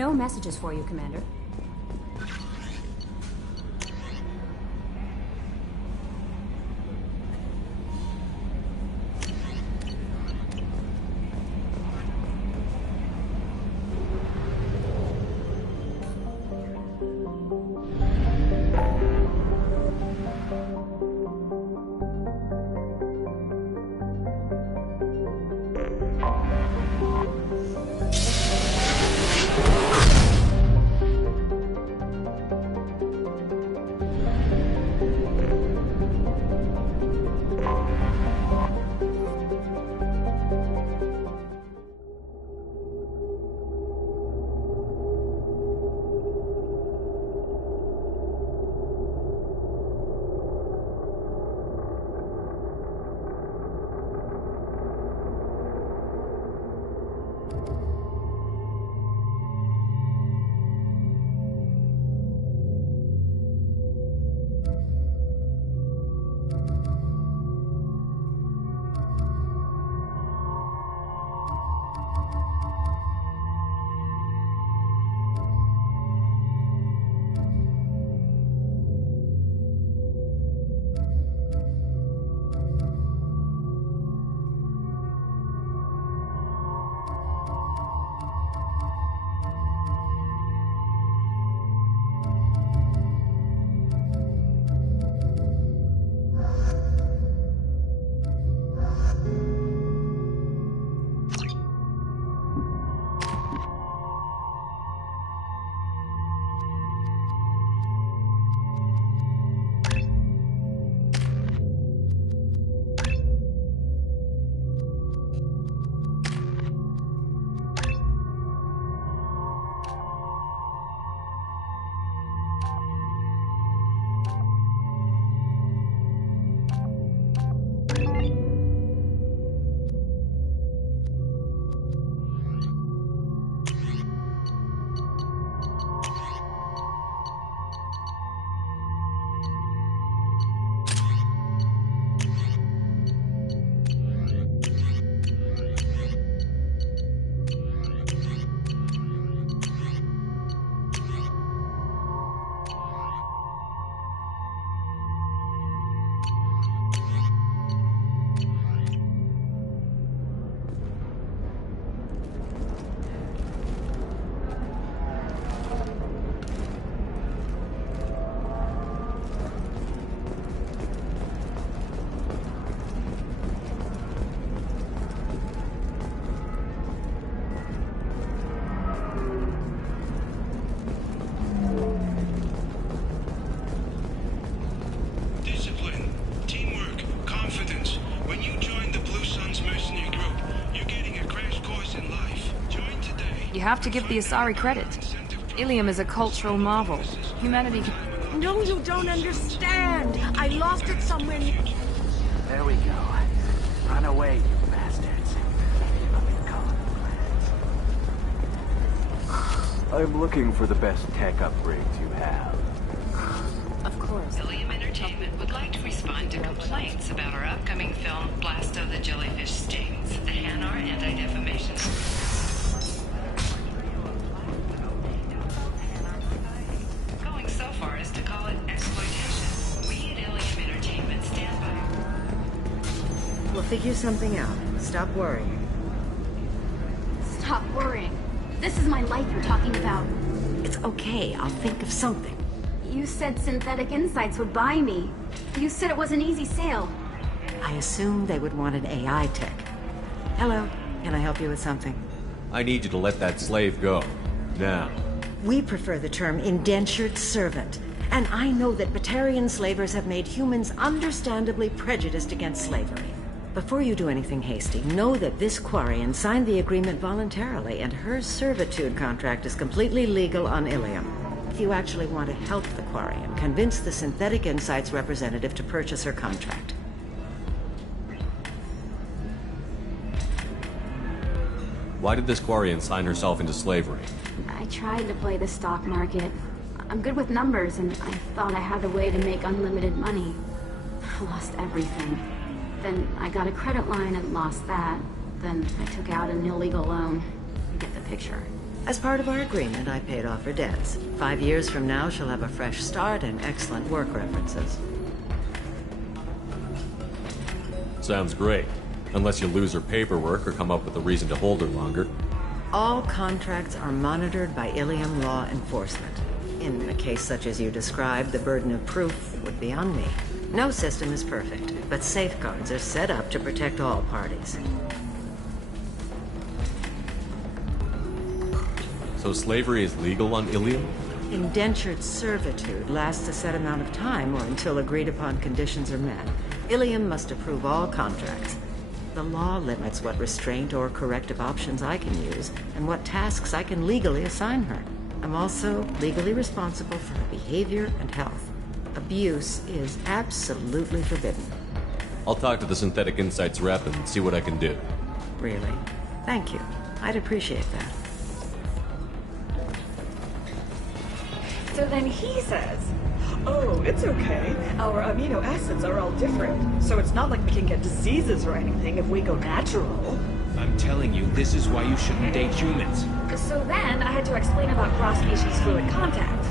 No messages for you, Commander. You have to give the Asari credit. Ilium is a cultural marvel. Humanity... No, you don't understand. I lost it somewhere. There we go. Run away, you bastards. I'm looking for the best tech upgrades you have. Of course. Ilium Entertainment would like to respond to complaints about our upcoming film, Blasto the Jellyfish Stings, the Hanar Anti-Defamation. Going so far as to call it exploitation. We at Ilium Entertainment stand by. We'll figure something out. Stop worrying. Stop worrying. This is my life you're talking about. It's okay. I'll think of something. You said Synthetic Insights would buy me. You said it was an easy sale. I assumed they would want an AI tech. Hello. Can I help you with something? I need you to let that slave go. Now. We prefer the term indentured servant. And I know that Batarian slavers have made humans understandably prejudiced against slavery. Before you do anything hasty, know that this Quarian signed the agreement voluntarily, and her servitude contract is completely legal on Ilium. If you actually want to help the Quarian, convince the Synthetic Insights representative to purchase her contract. Why did this Quarian sign herself into slavery? I tried to play the stock market. I'm good with numbers, and I thought I had a way to make unlimited money. I lost everything. Then I got a credit line and lost that. Then I took out an illegal loan. You get the picture. As part of our agreement, I paid off her debts. 5 years from now, she'll have a fresh start and excellent work references. Sounds great. Unless you lose her paperwork or come up with a reason to hold her longer. All contracts are monitored by Ilium law enforcement. In a case such as you described, the burden of proof would be on me. No system is perfect, but safeguards are set up to protect all parties. So slavery is legal on Ilium? Indentured servitude lasts a set amount of time or until agreed-upon conditions are met. Ilium must approve all contracts. The law limits what restraint or corrective options I can use and what tasks I can legally assign her. I'm also legally responsible for her behavior and health. Abuse is absolutely forbidden. I'll talk to the Synthetic Insights rep and see what I can do. Really? Thank you. I'd appreciate that. So then he says, oh, it's okay. Our amino acids are all different, so it's not like we can get diseases or anything if we go natural. I'm telling you, this is why you shouldn't date humans. So then I had to explain about cross-species fluid contact.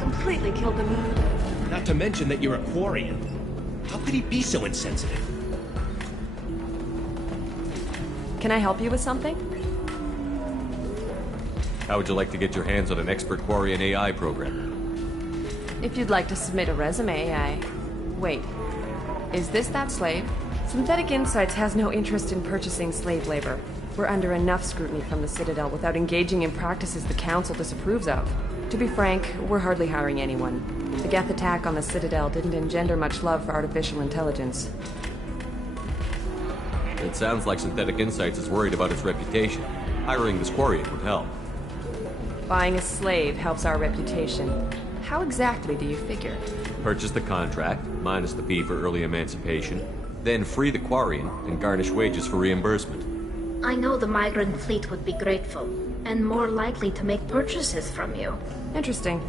Completely killed the mood. Not to mention that you're a Quarian. How could he be so insensitive? Can I help you with something? How would you like to get your hands on an expert Quarian AI program? If you'd like to submit a resume, Wait. Is this that slave? Synthetic Insights has no interest in purchasing slave labor. We're under enough scrutiny from the Citadel without engaging in practices the Council disapproves of. To be frank, we're hardly hiring anyone. The Geth attack on the Citadel didn't engender much love for artificial intelligence. It sounds like Synthetic Insights is worried about its reputation. Hiring this Quarian would help. Buying a slave helps our reputation. How exactly do you figure? Purchase the contract, minus the fee for early emancipation, then free the Quarian and garnish wages for reimbursement. I know the migrant fleet would be grateful, and more likely to make purchases from you. Interesting.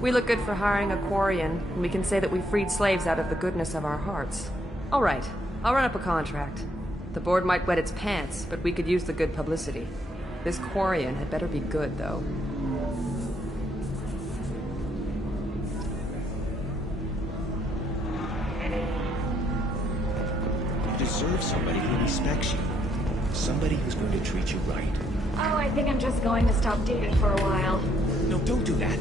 We look good for hiring a Quarian, and we can say that we freed slaves out of the goodness of our hearts. All right, I'll run up a contract. The board might wet its pants, but we could use the good publicity. This Quarian had better be good, though. You deserve somebody who respects you. Somebody who's going to treat you right. Oh, I think I'm just going to stop dating for a while. No, don't do that.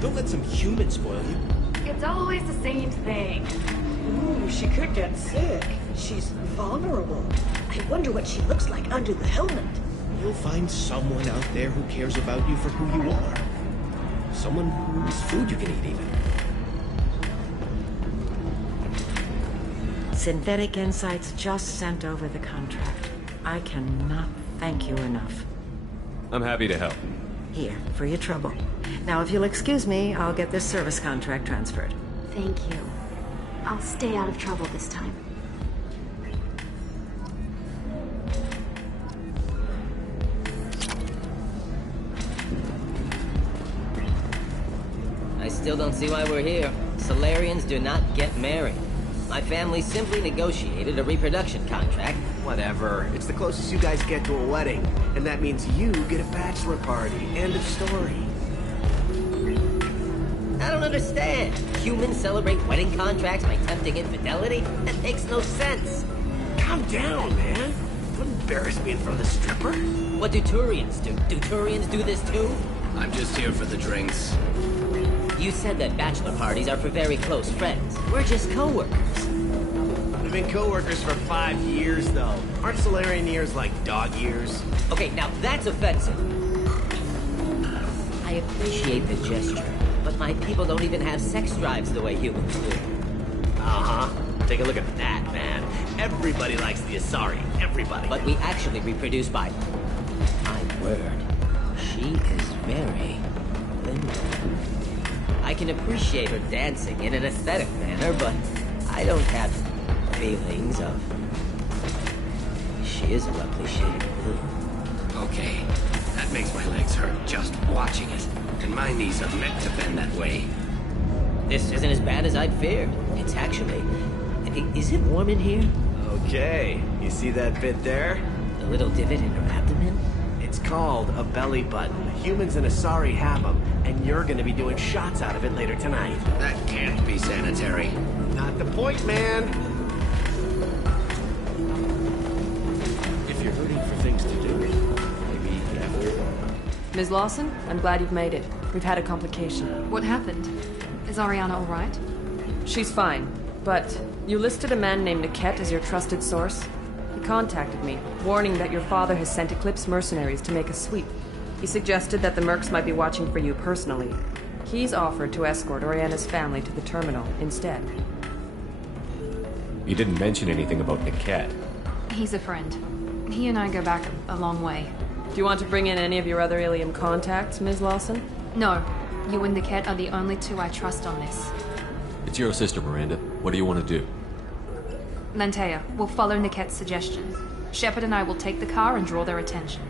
Don't let some human spoil you. It's always the same thing. Ooh, she could get sick. She's vulnerable. I wonder what she looks like under the helmet. You'll find someone out there who cares about you for who you are. Someone whose food you can eat, even. Synthetic Insights just sent over the contract. I cannot thank you enough. I'm happy to help. Here, for your trouble. Now, if you'll excuse me, I'll get this service contract transferred. Thank you. I'll stay out of trouble this time. I still don't see why we're here. Solarians do not get married. My family simply negotiated a reproduction contract. Whatever. It's the closest you guys get to a wedding. And that means you get a bachelor party. End of story. I don't understand. Humans celebrate wedding contracts by tempting infidelity? That makes no sense. Calm down, man. Don't embarrass me in front of the stripper. What do Turians do? Do Turians do this too? I'm just here for the drinks. You said that bachelor parties are for very close friends. We're just co-workers. We've been co-workers for 5 years, though. Aren't Solarian years like dog years? Okay, now that's offensive. I appreciate the gesture, but my people don't even have sex drives the way humans do. Uh-huh. Take a look at that, man. Everybody likes the Asari. Everybody. But we actually reproduce by... My word. She is very... feminine. I can appreciate her dancing in an aesthetic manner, but I don't have feelings of... She is a lovely shade of blue. Okay, that makes my legs hurt just watching it. And my knees are meant to bend that way. This isn't as bad as I'd feared. It's actually... Is it warm in here? Okay. You see that bit there? The little divot in her abdomen? It's called a belly button. Humans in Asari have them, and you're gonna be doing shots out of it later tonight. That can't be sanitary. Not the point, man. If you're hurting for things to do, maybe after... Ms. Lawson, I'm glad you've made it. We've had a complication. What happened? Is Ariana all right? She's fine, but you listed a man named Niket as your trusted source. He contacted me, warning that your father has sent Eclipse mercenaries to make a sweep. He suggested that the mercs might be watching for you personally. He's offered to escort Oriana's family to the terminal instead. You didn't mention anything about Niket. He's a friend. He and I go back a long way. Do you want to bring in any of your other Ilium contacts, Ms. Lawson? No. You and Niket are the only two I trust on this. It's your sister, Miranda. What do you want to do? Lantea, we'll follow Niket's suggestion. Shepard and I will take the car and draw their attention.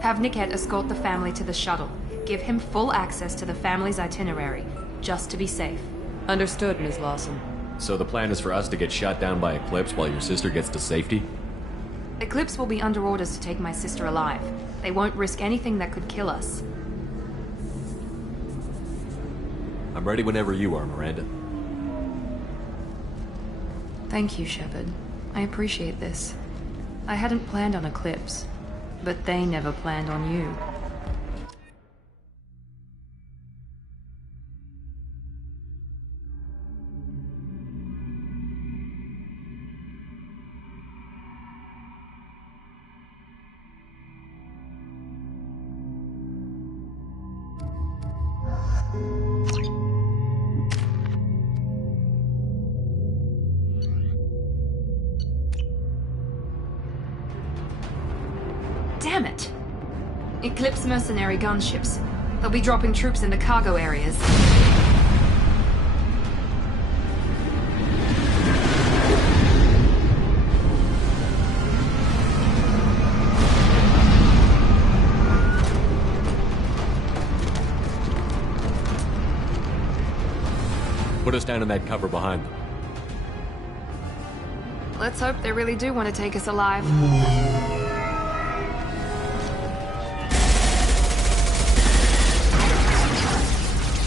Have Niket escort the family to the shuttle. Give him full access to the family's itinerary, just to be safe. Understood, Ms. Lawson. So the plan is for us to get shot down by Eclipse while your sister gets to safety? Eclipse will be under orders to take my sister alive. They won't risk anything that could kill us. I'm ready whenever you are, Miranda. Thank you, Shepard. I appreciate this. I hadn't planned on Eclipse, but they never planned on you. Damn it! Eclipse mercenary gunships. They'll be dropping troops in the cargo areas. Put us down in that cover behind them. Let's hope they really do want to take us alive.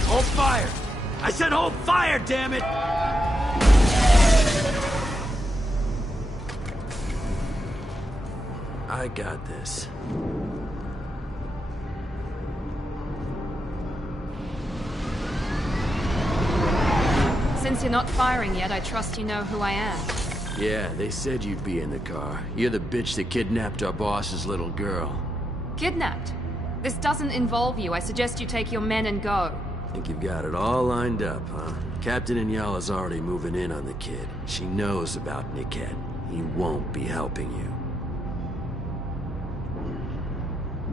Hold fire! I said hold fire, damn it! I got this. Since you're not firing yet, I trust you know who I am. Yeah, they said you'd be in the car. You're the bitch that kidnapped our boss's little girl. Kidnapped? This doesn't involve you. I suggest you take your men and go. Think you've got it all lined up, huh? Captain Inyala's already moving in on the kid. She knows about Niket. He won't be helping you.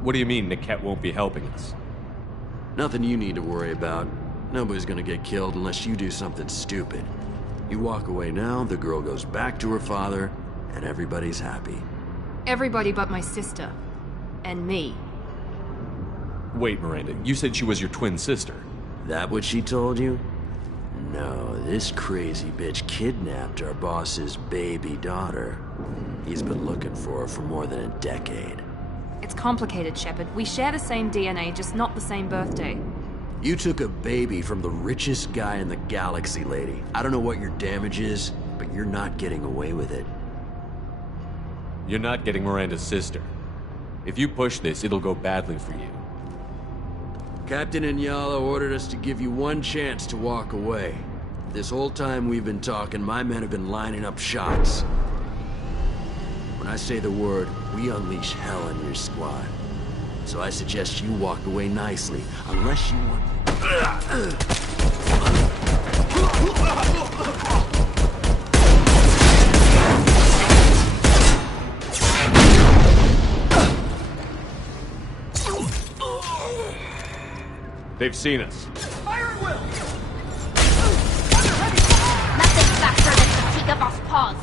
What do you mean Niket won't be helping us? Nothing you need to worry about. Nobody's gonna get killed unless you do something stupid. You walk away now, the girl goes back to her father, and everybody's happy. Everybody but my sister. And me. Wait, Miranda, you said she was your twin sister. That what she told you? No, this crazy bitch kidnapped our boss's baby daughter. He's been looking for her for more than a decade. It's complicated, Shepard. We share the same DNA, just not the same birthday. You took a baby from the richest guy in the galaxy, lady. I don't know what your damage is, but you're not getting away with it. You're not getting Miranda's sister. If you push this, it'll go badly for you. Captain Inyala ordered us to give you one chance to walk away. This whole time we've been talking, my men have been lining up shots. When I say the word, we unleash hell in your squad. So I suggest you walk away nicely, unless you want... They've seen us. Fire at will! Nothing faster than fatigue of us paws.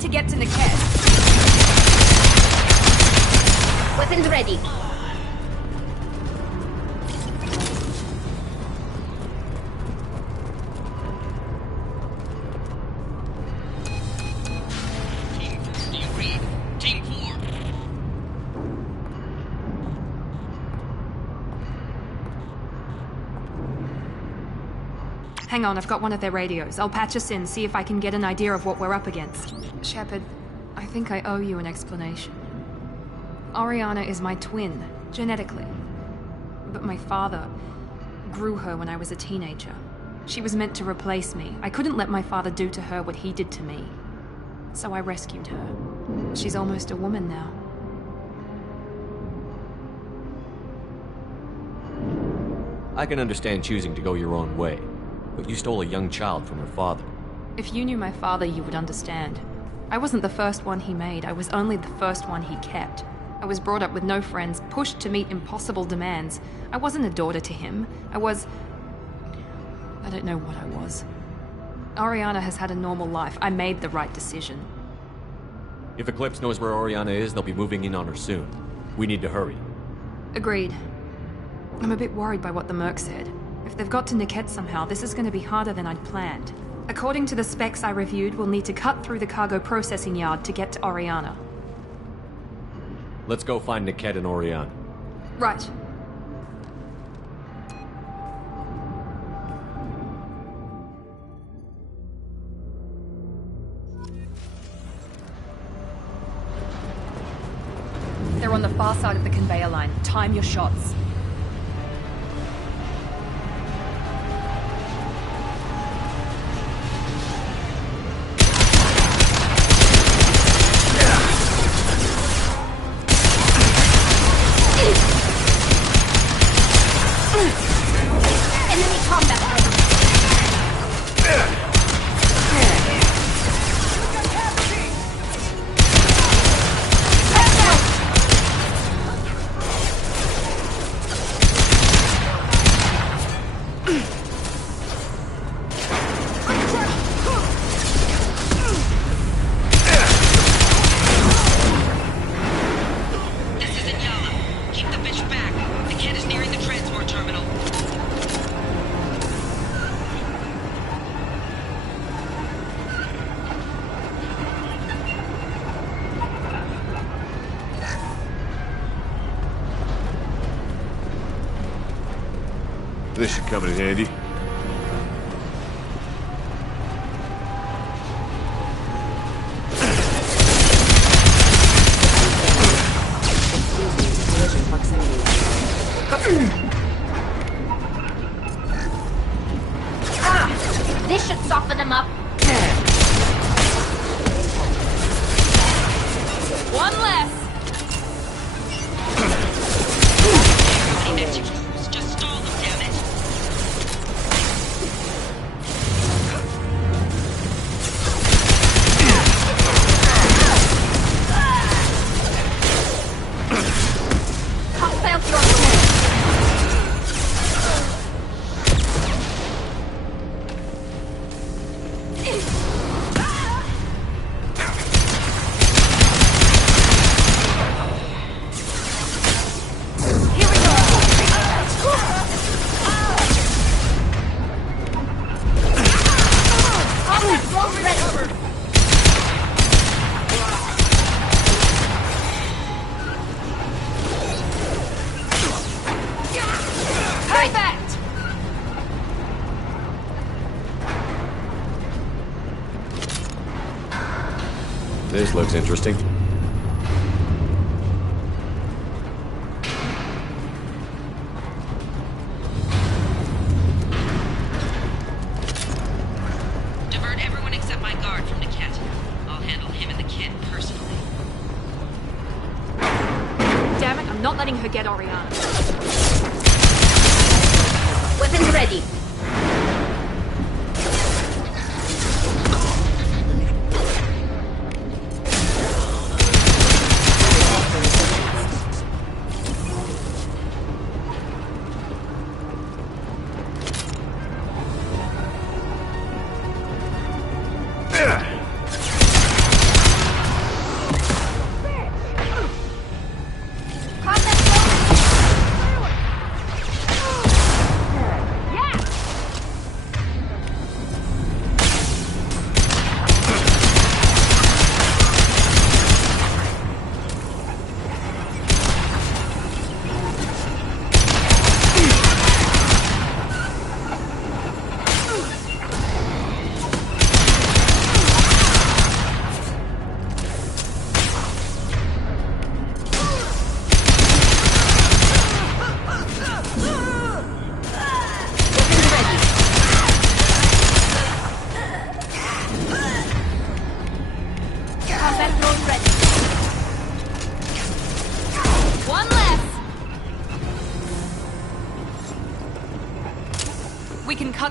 need to get to Niket. Weapons ready. Team 4, do you read? Team 4. Hang on, I've got one of their radios. I'll patch us in, see if I can get an idea of what we're up against. Shepard, I think I owe you an explanation. Oriana is my twin, genetically. But my father grew her when I was a teenager. She was meant to replace me. I couldn't let my father do to her what he did to me. So I rescued her. She's almost a woman now. I can understand choosing to go your own way, but you stole a young child from her father. If you knew my father, you would understand. I wasn't the first one he made. I was only the first one he kept. I was brought up with no friends, pushed to meet impossible demands. I wasn't a daughter to him. I don't know what I was. Oriana has had a normal life. I made the right decision. If Eclipse knows where Oriana is, they'll be moving in on her soon. We need to hurry. Agreed. I'm a bit worried by what the Merc said. If they've got to Niket somehow, this is going to be harder than I'd planned. According to the specs I reviewed, we'll need to cut through the cargo processing yard to get to Oriana. Let's go find Niket and Oriana. Right. They're on the far side of the conveyor line. Time your shots. Enemy combat. This is Inyala. Keep the bitch back. The kid is nearing the transport terminal. This should come in handy. This should soften them up. One less! Just stall them, damn it. Hostile throttle. Perfect! This looks interesting. Divert everyone except my guard from Niket. I'll handle him and the kid personally. Damn it, I'm not letting her get Oriana. Weapons ready.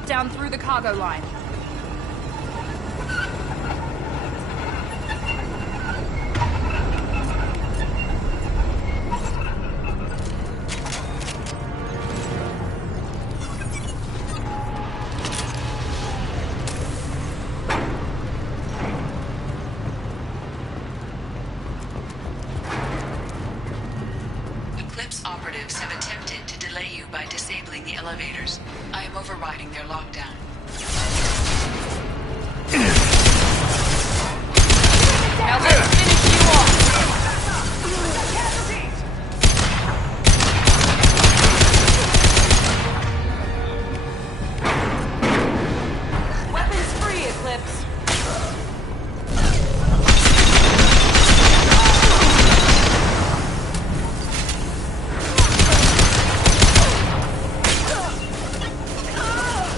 down through the cargo line. Eclipse operatives have attempted to delay you by disabling the elevators. I am overriding their lockdown. Now let's finish you off! Weapons free, Eclipse.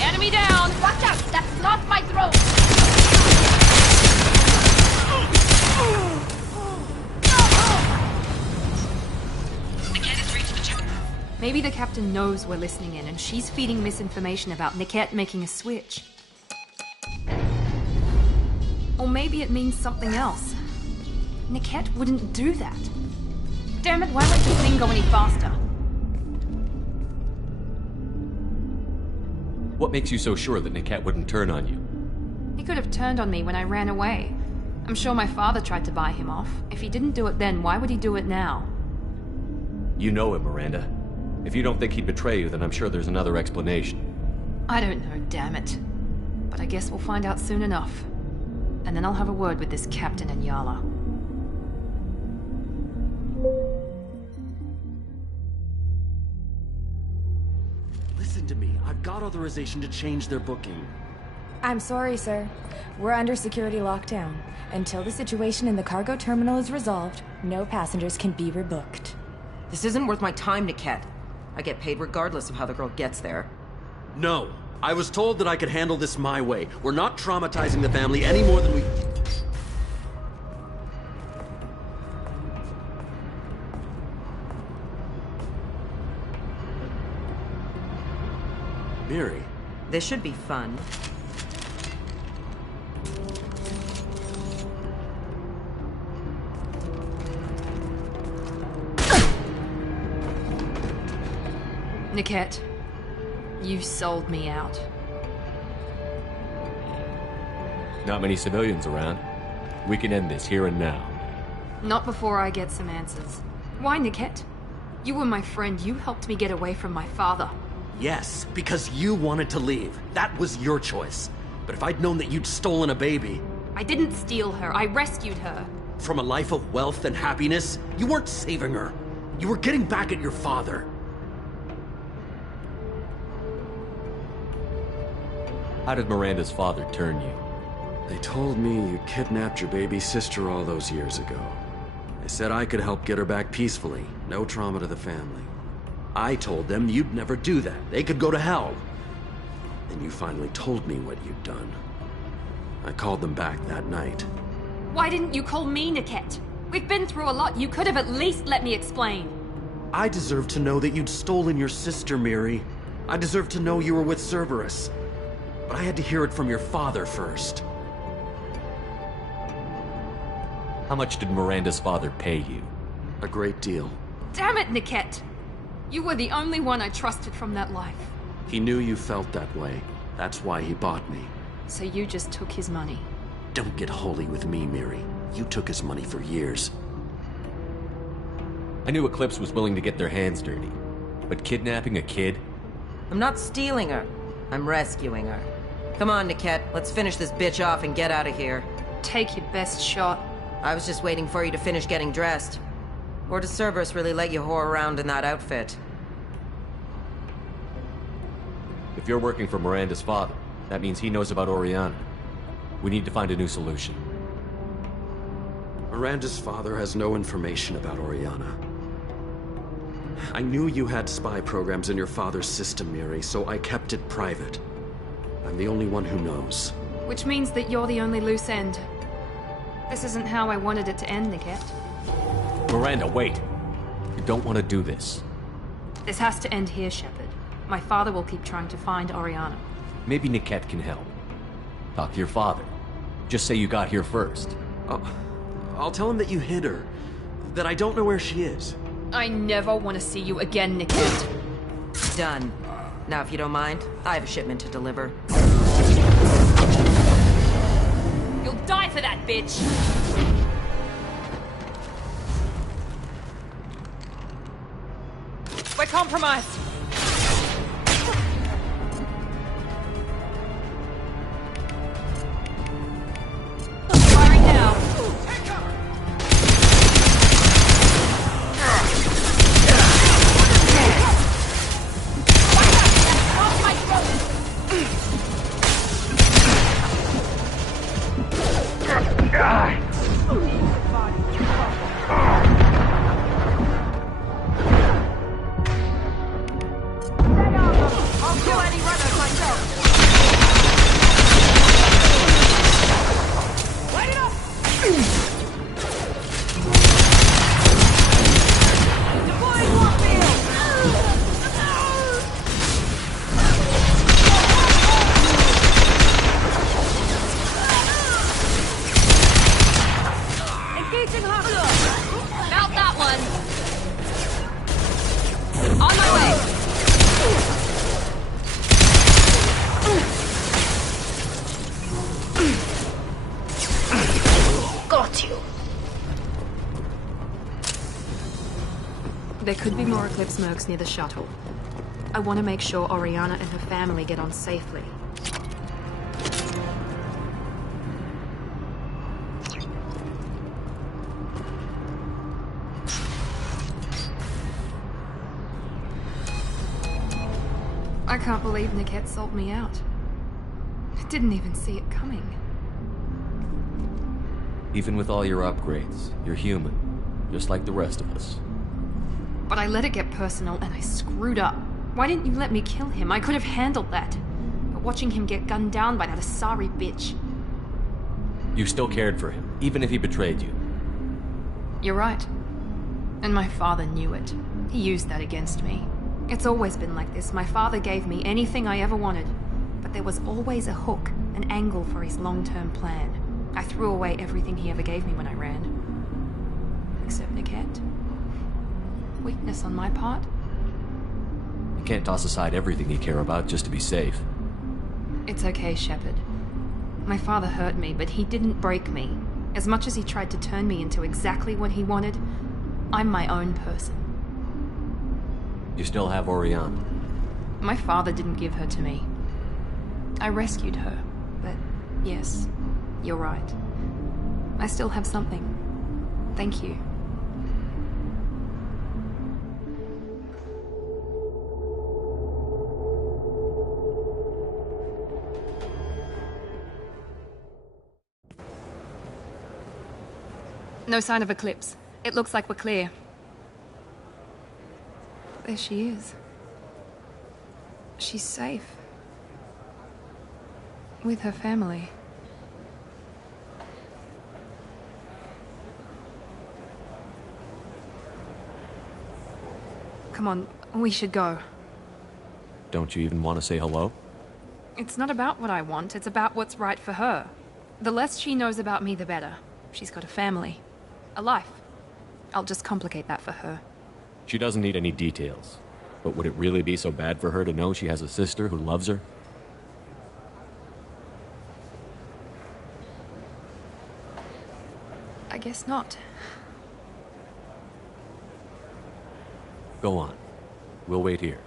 Enemy down! Watch out! That's not my throat! Niket has reached the chip. Maybe the captain knows we're listening in and she's feeding misinformation about Niket making a switch. Or maybe it means something else. Niket wouldn't do that. Damn it, why won't the thing go any faster? What makes you so sure that Niket wouldn't turn on you? He could have turned on me when I ran away. I'm sure my father tried to buy him off. If he didn't do it then, why would he do it now? You know him, Miranda. If you don't think he'd betray you, then I'm sure there's another explanation. I don't know, damn it. But I guess we'll find out soon enough. And then I'll have a word with this captain and Yala. Listen to me. I've got authorization to change their booking. I'm sorry, sir. We're under security lockdown. Until the situation in the cargo terminal is resolved, no passengers can be rebooked. This isn't worth my time, Niket. I get paid regardless of how the girl gets there. No. I was told that I could handle this my way. We're not traumatizing the family any more than we... Miri. This should be fun. Niket, you sold me out. Not many civilians around. We can end this here and now. Not before I get some answers. Why, Niket? You were my friend. You helped me get away from my father. Yes, because you wanted to leave. That was your choice. But if I'd known that you'd stolen a baby... I didn't steal her. I rescued her. From a life of wealth and happiness, you weren't saving her. You were getting back at your father. How did Miranda's father turn you? They told me you kidnapped your baby sister all those years ago. They said I could help get her back peacefully. No trauma to the family. I told them you'd never do that. They could go to hell. Then you finally told me what you'd done. I called them back that night. Why didn't you call me, Niket? We've been through a lot. You could have at least let me explain. I deserve to know that you'd stolen your sister, Miri. I deserve to know you were with Cerberus. But I had to hear it from your father first. How much did Miranda's father pay you? A great deal. Damn it, Niket! You were the only one I trusted from that life. He knew you felt that way. That's why he bought me. So you just took his money. Don't get holy with me, Miri. You took his money for years. I knew Eclipse was willing to get their hands dirty. But kidnapping a kid? I'm not stealing her. I'm rescuing her. Come on, Niket. Let's finish this bitch off and get out of here. Take your best shot. I was just waiting for you to finish getting dressed. Or does Cerberus really let you whore around in that outfit? If you're working for Miranda's father, that means he knows about Oriana. We need to find a new solution. Miranda's father has no information about Oriana. I knew you had spy programs in your father's system, Miri, so I kept it private. I'm the only one who knows. Which means that you're the only loose end. This isn't how I wanted it to end, Niket. Miranda, wait! You don't want to do this. This has to end here, Shepard. My father will keep trying to find Oriana. Maybe Niket can help. Talk to your father. Just say you got here first. I'll tell him that you hid her. That I don't know where she is. I never want to see you again, Niket. Done. Now, if you don't mind, I have a shipment to deliver. You'll die for that, bitch! We're compromised! Firing now! Off my I'll kill any runners myself! Light it up! Deploying warfield! Engaging hostile! Mount that one! On my way! Got you. There could be more Eclipse mercs near the shuttle. I want to make sure Oriana and her family get on safely. I can't believe Niket sold me out. I didn't even see it coming. Even with all your upgrades, you're human. Just like the rest of us. But I let it get personal and I screwed up. Why didn't you let me kill him? I could have handled that. But watching him get gunned down by that Asari bitch. You still cared for him, even if he betrayed you. You're right. And my father knew it. He used that against me. It's always been like this. My father gave me anything I ever wanted. But there was always a hook, an angle for his long-term plan. I threw away everything he ever gave me when I ran. Except Niket. Weakness on my part? You can't toss aside everything you care about just to be safe. It's okay, Shepard. My father hurt me, but he didn't break me. As much as he tried to turn me into exactly what he wanted, I'm my own person. You still have Oriana. My father didn't give her to me. I rescued her, but yes, you're right. I still have something. Thank you. No sign of Eclipse. It looks like we're clear. There she is. She's safe. With her family. Come on, we should go. Don't you even want to say hello? It's not about what I want, it's about what's right for her. The less she knows about me, the better. She's got a family. A life. I'll just complicate that for her. She doesn't need any details. But would it really be so bad for her to know she has a sister who loves her? I guess not. Go on. We'll wait here.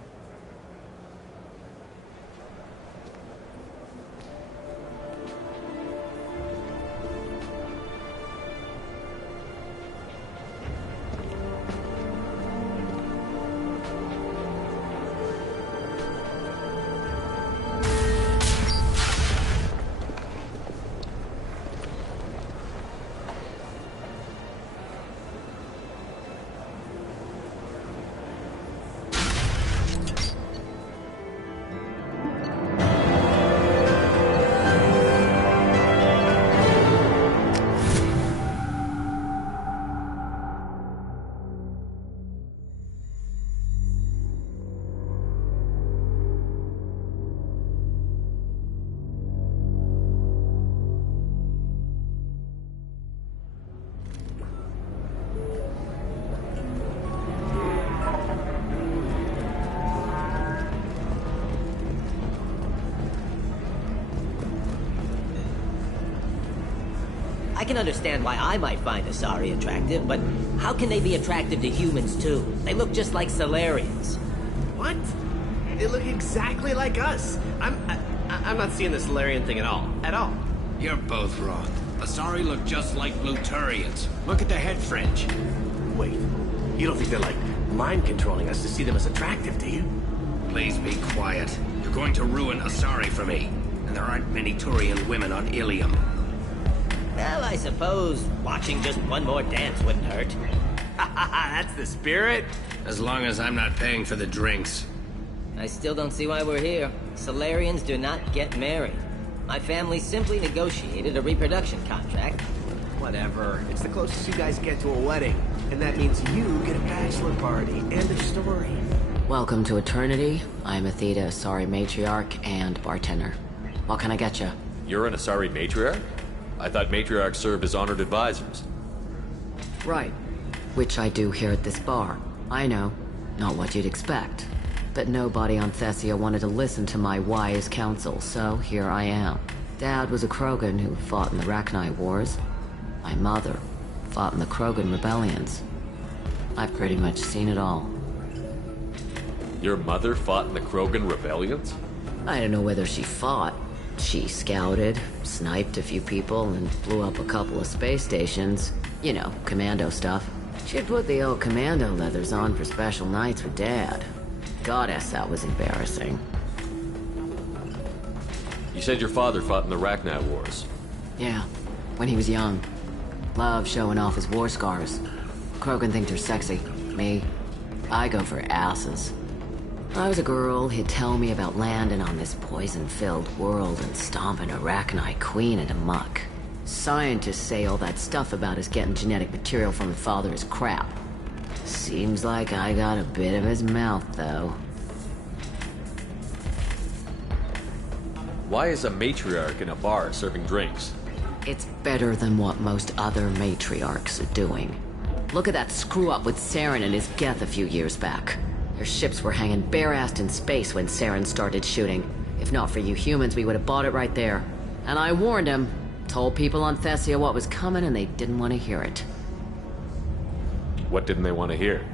I can understand why I might find Asari attractive, but how can they be attractive to humans too? They look just like Solarians. What? They look exactly like us. I'm not seeing the Solarian thing at all. At all. You're both wrong. Asari look just like Bluturians. Look at the head fringe. Wait, you don't think they're like mind controlling us to see them as attractive, do you? Please be quiet. You're going to ruin Asari for me. And there aren't many Turian women on Ilium. Well, I suppose watching just one more dance wouldn't hurt. That's the spirit. As long as I'm not paying for the drinks. I still don't see why we're here. Solarians do not get married. My family simply negotiated a reproduction contract. Whatever. It's the closest you guys get to a wedding. And that means you get a bachelor party. End of story. Welcome to Eternity. I'm a Theta Asari matriarch and bartender. What can I get you? You're an Asari matriarch? I thought matriarchs served as honored advisors. Right. Which I do here at this bar. I know. Not what you'd expect. But nobody on Thessia wanted to listen to my wise counsel, so here I am. Dad was a Krogan who fought in the Rachni Wars. My mother fought in the Krogan rebellions. I've pretty much seen it all. Your mother fought in the Krogan rebellions? I don't know whether she fought. She scouted, sniped a few people, and blew up a couple of space stations. You know, commando stuff. She'd put the old commando leathers on for special nights with Dad. Goddess, that was embarrassing. You said your father fought in the Rachni Wars. Yeah, when he was young. Loved showing off his war scars. Krogan think they're sexy. Me, I go for asses. When I was a girl, he'd tell me about landing on this poison-filled world and stomping a Rachni queen into muck. Scientists say all that stuff about us getting genetic material from the father is crap. Seems like I got a bit of his mouth, though. Why is a matriarch in a bar serving drinks? It's better than what most other matriarchs are doing. Look at that screw-up with Saren and his Geth a few years back. Their ships were hanging bare-assed in space when Saren started shooting. If not for you humans, we would have bought it right there. And I warned him. Told people on Thessia what was coming, and they didn't want to hear it. What didn't they want to hear?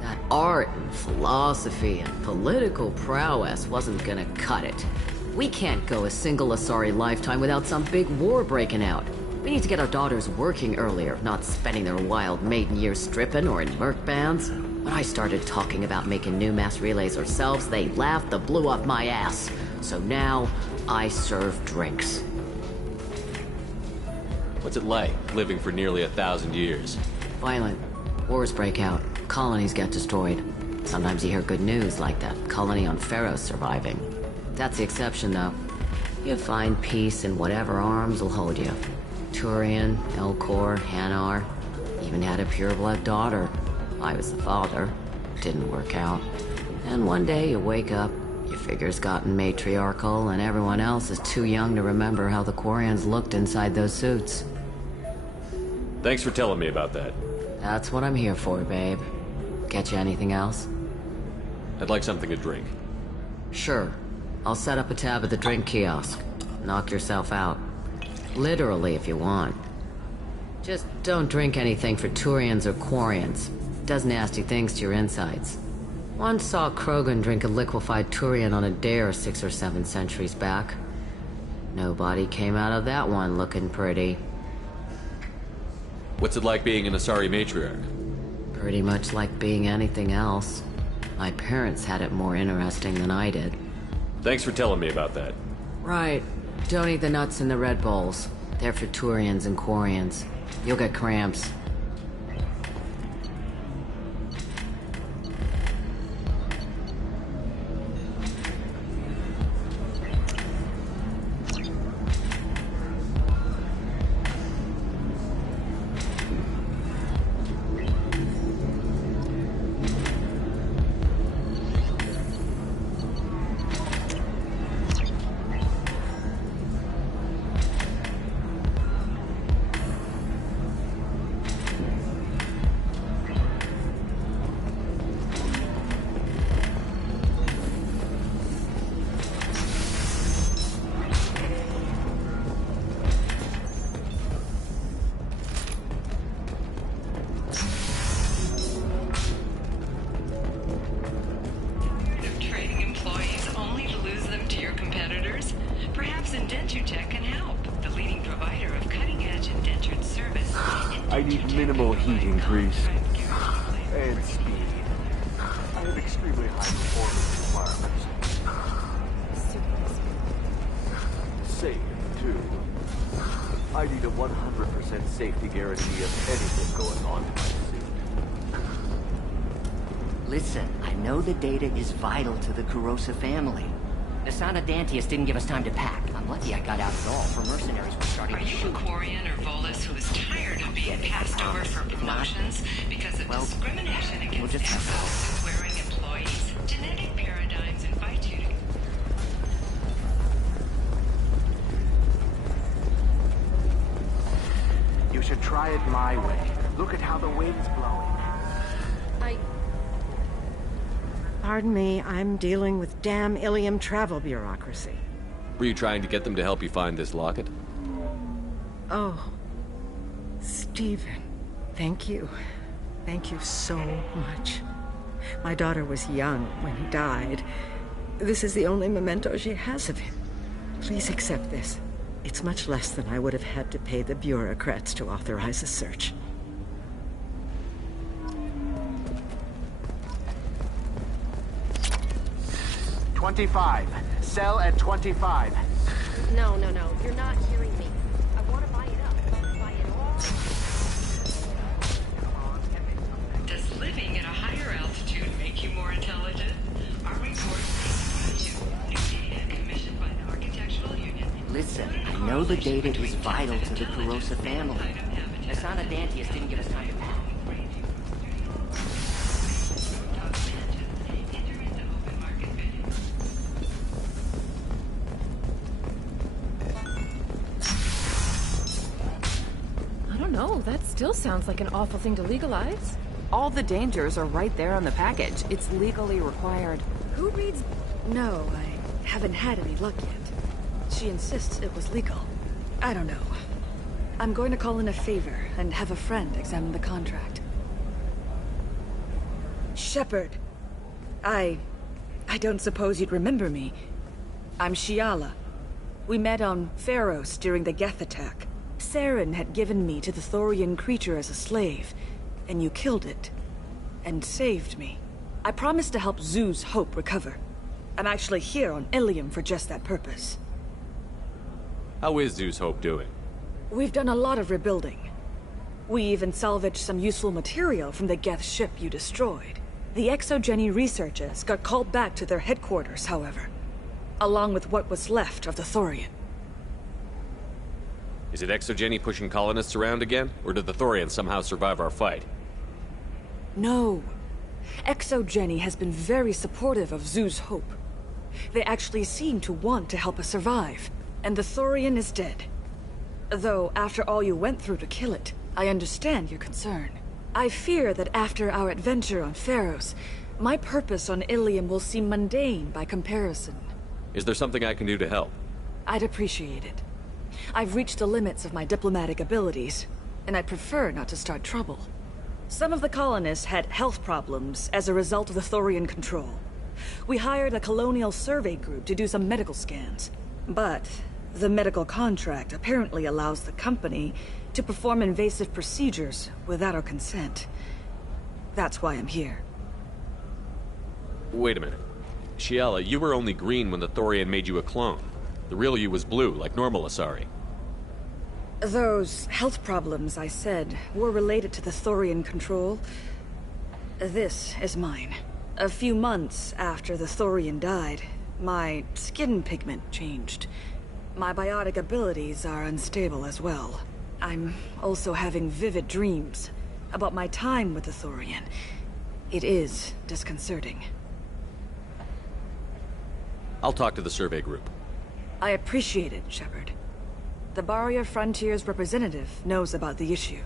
That art and philosophy and political prowess wasn't gonna cut it. We can't go a single Asari lifetime without some big war breaking out. We need to get our daughters working earlier, not spending their wild maiden years stripping or in merc bands. When I started talking about making new mass relays ourselves, they laughed the blue off my ass. So now, I serve drinks. What's it like, living for nearly 1,000 years? Violent. Wars break out. Colonies get destroyed. Sometimes you hear good news, like that colony on Pharaoh surviving. That's the exception, though. You find peace in whatever arms will hold you. Turian, Elcor, Hanar. Even had a pureblood daughter. I was the father. Didn't work out. And one day you wake up, your figure's gotten matriarchal, and everyone else is too young to remember how the Quarians looked inside those suits. Thanks for telling me about that. That's what I'm here for, babe. Get you anything else? I'd like something to drink. Sure. I'll set up a tab at the drink kiosk. Knock yourself out. Literally, if you want. Just don't drink anything for Turians or Quarians. Does nasty things to your insides. Once saw Krogan drink a liquefied Turian on a dare 6 or 7 centuries back. Nobody came out of that one looking pretty. What's it like being an Asari matriarch? Pretty much like being anything else. My parents had it more interesting than I did. Thanks for telling me about that. Right. Don't eat the nuts in the Red Bowls. They're for Turians and Quarians. You'll get cramps. Indenture Tech can help. The leading provider of cutting-edge indentured service. I need minimal heat increase. And speed. I have extremely high performance requirements. Safe, too. I need a 100% safety guarantee of anything going on to my suit. Listen, I know the data is vital to the Kurosa family. Nasana Dantius didn't give us time to pack. I'm lucky I got out at all, for mercenaries were starting Are to you shoot. a Quarian or Volus who is tired of being passed over for promotions because of discrimination against exosuit-wearing employees? Genetic paradigms invite you to... You should try it my way. Look at how the wind's blowing. Pardon me, I'm dealing with damn Ilium travel bureaucracy. Were you trying to get them to help you find this locket? Oh, Stephen, thank you. Thank you so much. My daughter was young when he died. This is the only memento she has of him. Please accept this. It's much less than I would have had to pay the bureaucrats to authorize a search. $25. Sell at $25. No, you're not hearing me. I want to buy it up. Buy it all. Does living at a higher altitude make you more intelligent? Our report is new data commissioned by the Architectural Union. Listen, I know the data is vital to the Kurosa family. Nasana Dantius didn't give us time to pack. No, that still sounds like an awful thing to legalize. All the dangers are right there on the package. It's legally required. Who reads... No, I haven't had any luck yet. She insists it was legal. I don't know. I'm going to call in a favor and have a friend examine the contract. Shepard. I don't suppose you'd remember me. I'm Shiala. We met on Pharos during the Geth attack. Saren had given me to the Thorian creature as a slave, and you killed it. And saved me. I promised to help Zoo's Hope recover. I'm actually here on Ilium for just that purpose. How is Zeus Hope doing? We've done a lot of rebuilding. We even salvaged some useful material from the Geth ship you destroyed. The Exogeny researchers got called back to their headquarters, however. Along with what was left of the Thorian. Is it Exogeny pushing colonists around again? Or did the Thorians somehow survive our fight? No. Exogeny has been very supportive of Zoo's Hope. They actually seem to want to help us survive. And the Thorian is dead. Though, after all you went through to kill it, I understand your concern. I fear that after our adventure on Pharos, my purpose on Ilium will seem mundane by comparison. Is there something I can do to help? I'd appreciate it. I've reached the limits of my diplomatic abilities, and I'd prefer not to start trouble. Some of the colonists had health problems as a result of the Thorian control. We hired a colonial survey group to do some medical scans. But the medical contract apparently allows the company to perform invasive procedures without our consent. That's why I'm here. Wait a minute. Shiala, you were only green when the Thorian made you a clone. The real you was blue, like normal Asari. Those health problems I said were related to the Thorian control. This is mine. A few months after the Thorian died, my skin pigment changed. My biotic abilities are unstable as well. I'm also having vivid dreams about my time with the Thorian. It is disconcerting. I'll talk to the survey group. I appreciate it, Shepard. The Barrier Frontier's representative knows about the issue.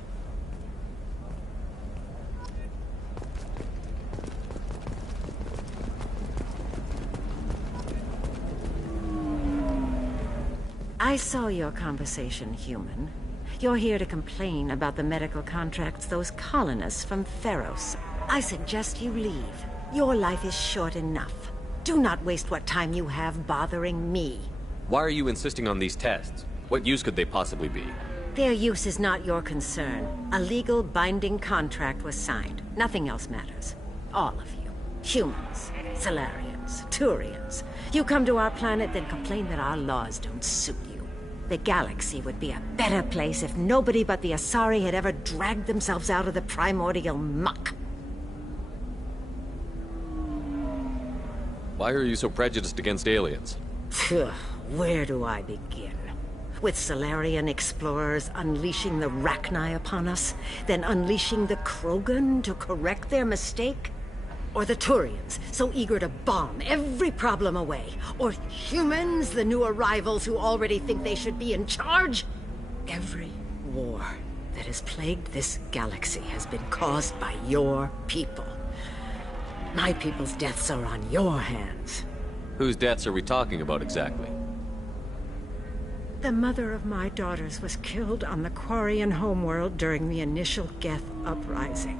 I saw your conversation, human. You're here to complain about the medical contracts those colonists from Pharos. I suggest you leave. Your life is short enough. Do not waste what time you have bothering me. Why are you insisting on these tests? What use could they possibly be? Their use is not your concern. A legal binding contract was signed. Nothing else matters. All of you. Humans, Solarians, Turians. You come to our planet, then complain that our laws don't suit you. The galaxy would be a better place if nobody but the Asari had ever dragged themselves out of the primordial muck. Why are you so prejudiced against aliens? Where do I begin? With Solarian explorers unleashing the Rachni upon us, then unleashing the Krogan to correct their mistake? Or the Turians, so eager to bomb every problem away? Or humans, the new arrivals who already think they should be in charge? Every war that has plagued this galaxy has been caused by your people. My people's deaths are on your hands. Whose deaths are we talking about exactly? The mother of my daughters was killed on the Quarian homeworld during the initial Geth uprising.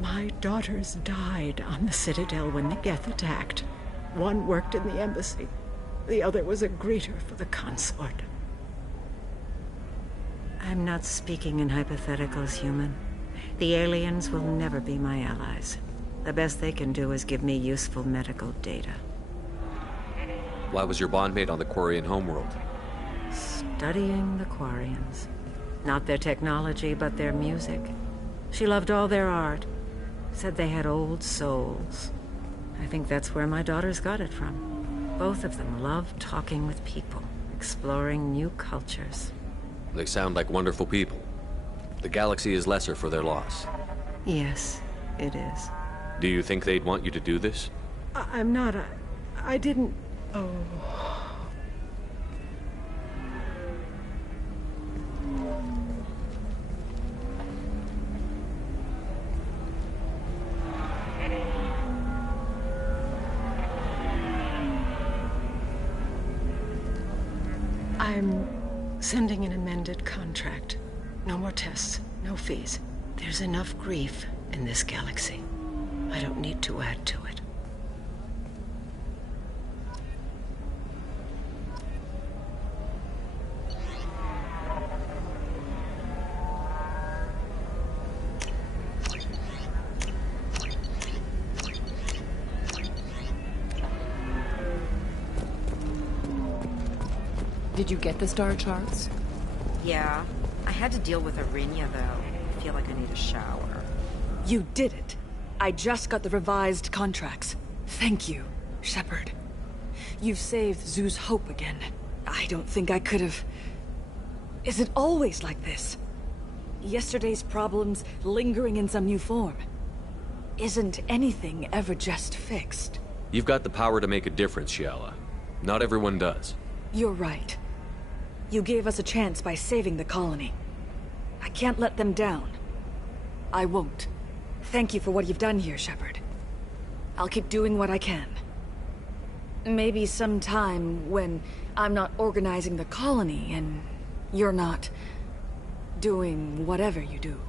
My daughters died on the Citadel when the Geth attacked. One worked in the embassy. The other was a greeter for the consort. I'm not speaking in hypotheticals, human. The aliens will never be my allies. The best they can do is give me useful medical data. Why was your bondmate on the Quarian homeworld? Studying the Quarians. Not their technology, but their music. She loved all their art. Said they had old souls. I think that's where my daughters got it from. Both of them loved talking with people, exploring new cultures. They sound like wonderful people. The galaxy is lesser for their loss. Yes, it is. Do you think they'd want you to do this? I'm not. I didn't. Oh. I'm sending an amended contract. No more tests, no fees. There's enough grief in this galaxy. I don't need to add to it. Did you get the star charts? Yeah. I had to deal with Arinya, though. I feel like I need a shower. You did it. I just got the revised contracts. Thank you, Shepard. You've saved Zoo's hope again. I don't think I could have... Is it always like this? Yesterday's problems lingering in some new form. Isn't anything ever just fixed? You've got the power to make a difference, Shiala. Not everyone does. You're right. You gave us a chance by saving the colony. I can't let them down. I won't. Thank you for what you've done here, Shepard. I'll keep doing what I can. Maybe sometime when I'm not organizing the colony and you're not doing whatever you do.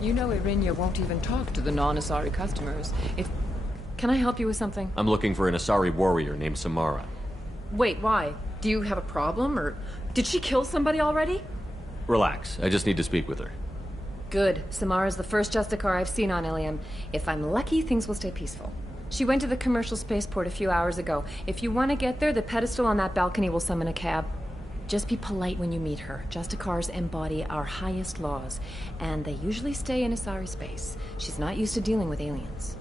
You know Irinya won't even talk to the non-Asari customers. Can I help you with something? I'm looking for an Asari warrior named Samara. Wait, why? Do you have a problem, or did she kill somebody already? Relax, I just need to speak with her. Good. Samara's the first Justicar I've seen on Ilium. If I'm lucky, things will stay peaceful. She went to the commercial spaceport a few hours ago. If you want to get there, the pedestal on that balcony will summon a cab. Just be polite when you meet her. Justicars embody our highest laws, and they usually stay in Asari space. She's not used to dealing with aliens.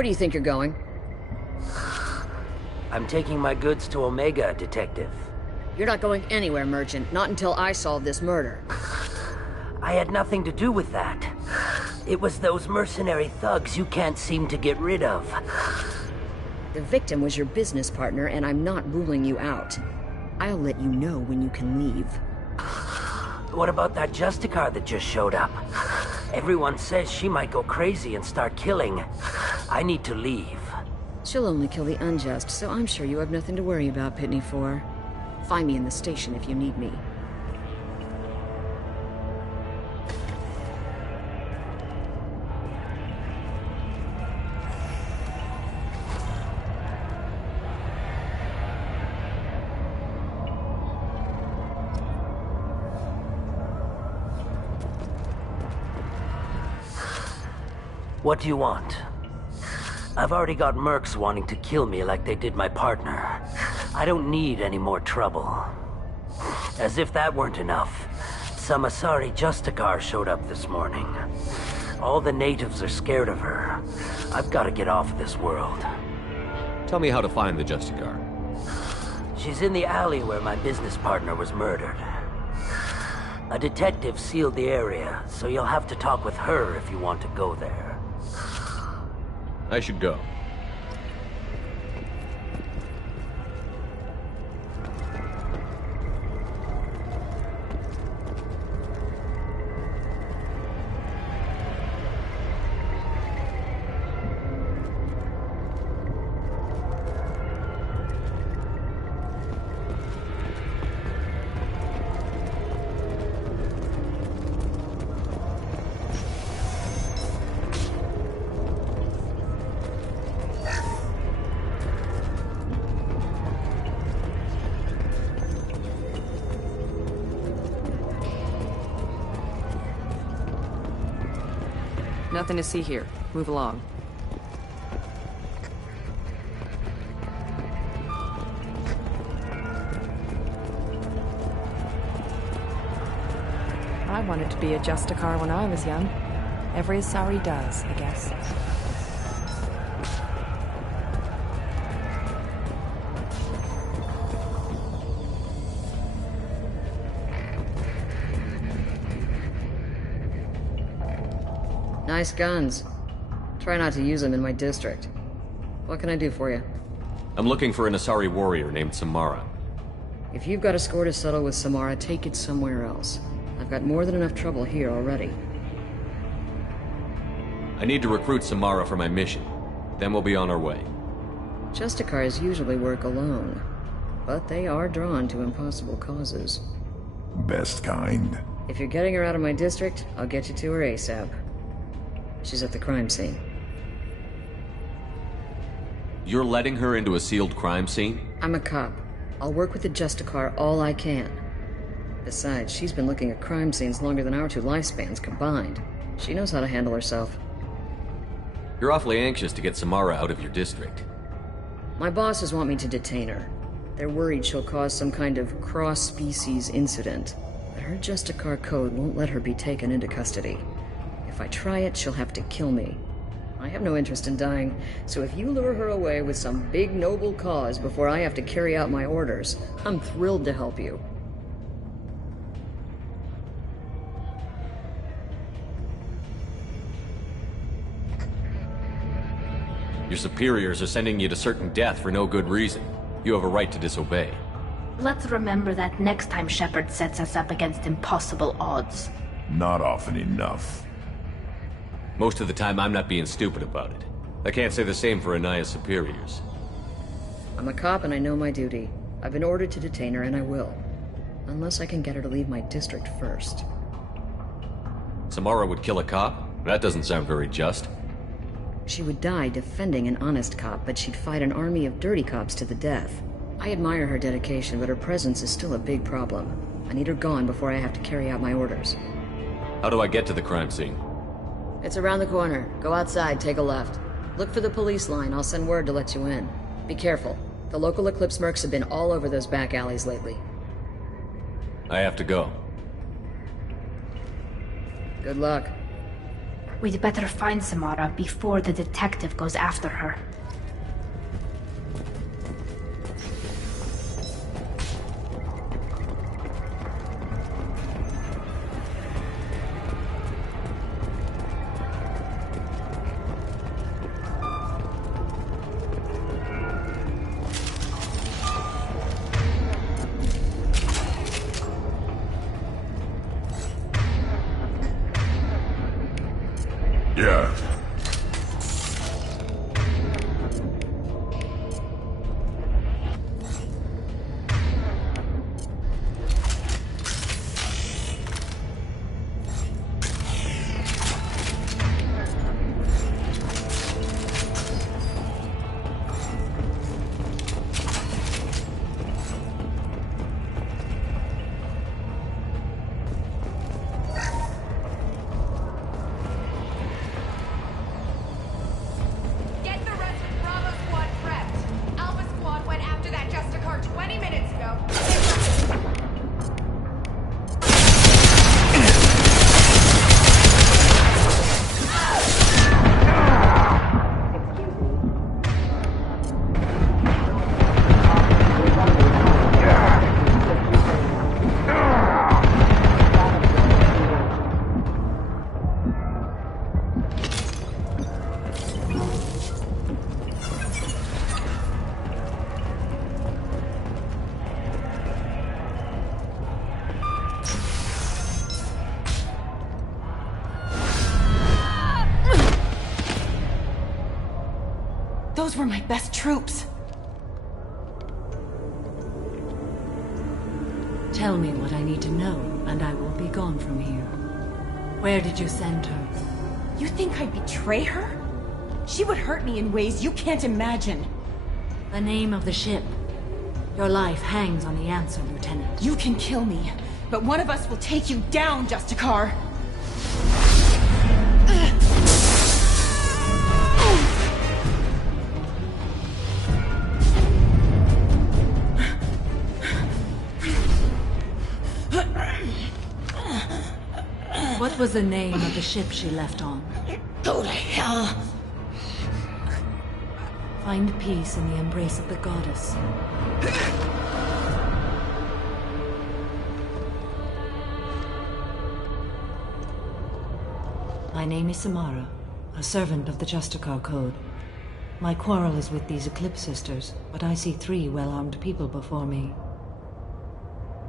Where do you think you're going? I'm taking my goods to Omega, Detective. You're not going anywhere, Merchant. Not until I solve this murder. I had nothing to do with that. It was those mercenary thugs you can't seem to get rid of. The victim was your business partner, and I'm not ruling you out. I'll let you know when you can leave. What about that Justicar that just showed up? Everyone says she might go crazy and start killing. I need to leave. She'll only kill the unjust, so I'm sure you have nothing to worry about, Pitney 4. Find me in the station if you need me. What do you want? I've already got mercs wanting to kill me like they did my partner. I don't need any more trouble. As if that weren't enough, some Asari Justicar showed up this morning. All the natives are scared of her. I've got to get off of this world. Tell me how to find the Justicar. She's in the alley where my business partner was murdered. A detective sealed the area, so you'll have to talk with her if you want to go there. I should go. Nothing to see here. Move along. I wanted to be a Justicar when I was young. Every Asari does, I guess. Nice guns. Try not to use them in my district. What can I do for you? I'm looking for an Asari warrior named Samara. If you've got a score to settle with Samara, take it somewhere else. I've got more than enough trouble here already. I need to recruit Samara for my mission. Then we'll be on our way. Justicars usually work alone, but they are drawn to impossible causes. Best kind. If you're getting her out of my district, I'll get you to her ASAP. She's at the crime scene. You're letting her into a sealed crime scene? I'm a cop. I'll work with the Justicar all I can. Besides, she's been looking at crime scenes longer than our two lifespans combined. She knows how to handle herself. You're awfully anxious to get Samara out of your district. My bosses want me to detain her. They're worried she'll cause some kind of cross-species incident. But her Justicar code won't let her be taken into custody. If I try it, she'll have to kill me. I have no interest in dying, so if you lure her away with some big noble cause before I have to carry out my orders, I'm thrilled to help you. Your superiors are sending you to certain death for no good reason. You have a right to disobey. Let's remember that next time Shepard sets us up against impossible odds. Not often enough. Most of the time, I'm not being stupid about it. I can't say the same for Anaya's superiors. I'm a cop and I know my duty. I've been ordered to detain her and I will. Unless I can get her to leave my district first. Samara would kill a cop? That doesn't sound very just. She would die defending an honest cop, but she'd fight an army of dirty cops to the death. I admire her dedication, but her presence is still a big problem. I need her gone before I have to carry out my orders. How do I get to the crime scene? It's around the corner. Go outside, take a left. Look for the police line. I'll send word to let you in. Be careful. The local Eclipse mercs have been all over those back alleys lately. I have to go. Good luck. We'd better find Samara before the detective goes after her. Yeah. Get the rest of Bravo Squad prepped. Alpha Squad went after that Justicar 20 minutes ago. Those were my best troops. Tell me what I need to know, and I will be gone from here. Where did you send her? You think I'd betray her? She would hurt me in ways you can't imagine. The name of the ship. Your life hangs on the answer, Lieutenant. You can kill me, but one of us will take you down, Justicar. What was the name of the ship she left on? Go to hell. Find peace in the embrace of the goddess. My name is Samara, a servant of the Justicar Code. My quarrel is with these Eclipse Sisters, but I see 3 well-armed people before me.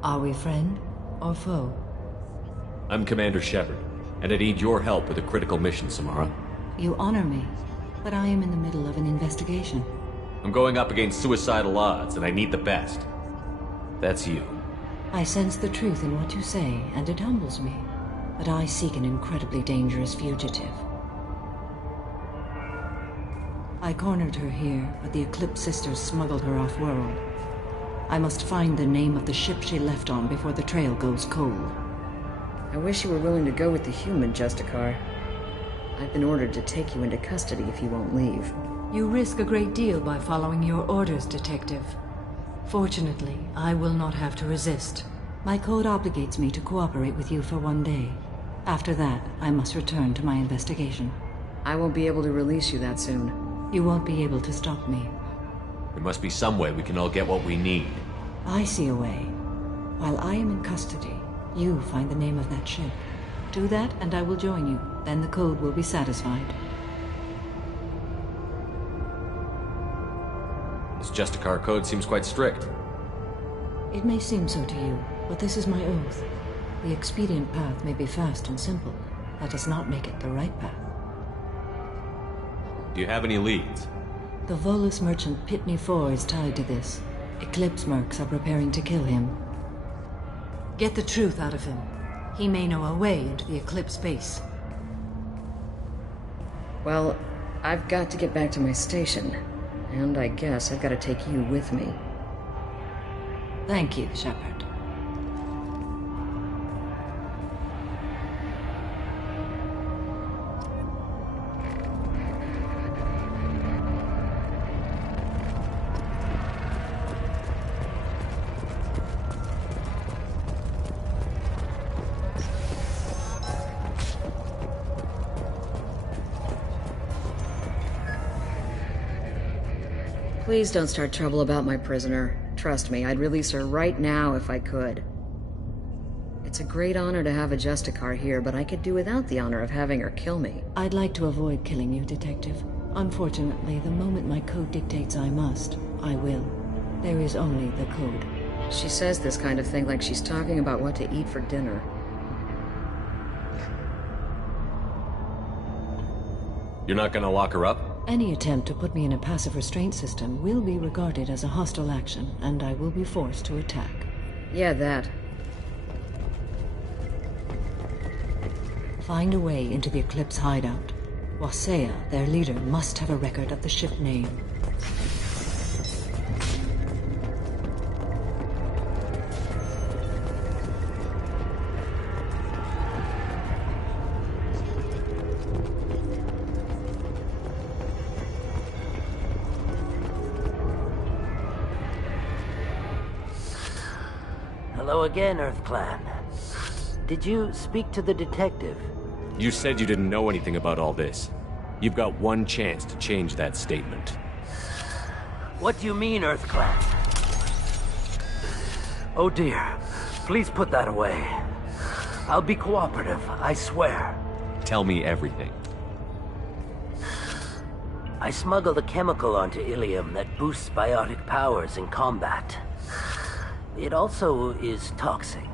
Are we friend or foe? I'm Commander Shepard, and I need your help with a critical mission, Samara. You honor me, but I am in the middle of an investigation. I'm going up against suicidal odds, and I need the best. That's you. I sense the truth in what you say, and it humbles me. But I seek an incredibly dangerous fugitive. I cornered her here, but the Eclipse Sisters smuggled her off-world. I must find the name of the ship she left on before the trail goes cold. I wish you were willing to go with the human, Justicar. I've been ordered to take you into custody if you won't leave. You risk a great deal by following your orders, Detective. Fortunately, I will not have to resist. My code obligates me to cooperate with you for 1 day. After that, I must return to my investigation. I won't be able to release you that soon. You won't be able to stop me. There must be some way we can all get what we need. I see a way. While I am in custody, you find the name of that ship. Do that, and I will join you. Then the code will be satisfied. This Justicar Code seems quite strict. It may seem so to you, but this is my oath. The expedient path may be fast and simple. That does not make it the right path. Do you have any leads? The Volus merchant Pitney 4 is tied to this. Eclipse mercs are preparing to kill him. Get the truth out of him. He may know a way into the Eclipse base. Well, I've got to get back to my station. And I guess I've got to take you with me. Thank you, Shepard. Please don't start trouble about my prisoner. Trust me, I'd release her right now if I could. It's a great honor to have a Justicar here, but I could do without the honor of having her kill me. I'd like to avoid killing you, Detective. Unfortunately, the moment my code dictates I must, I will. There is only the code. She says this kind of thing like she's talking about what to eat for dinner. You're not gonna lock her up? Any attempt to put me in a passive restraint system will be regarded as a hostile action, and I will be forced to attack. Yeah, that. Find a way into the Eclipse hideout. Wasea, their leader, must have a record of the ship name. Hello again, Earth Clan. Did you speak to the detective? You said you didn't know anything about all this. You've got one chance to change that statement. What do you mean, Earth Clan? Oh dear. Please put that away. I'll be cooperative, I swear. Tell me everything. I smuggled a chemical onto Ilium that boosts biotic powers in combat. It also is toxic.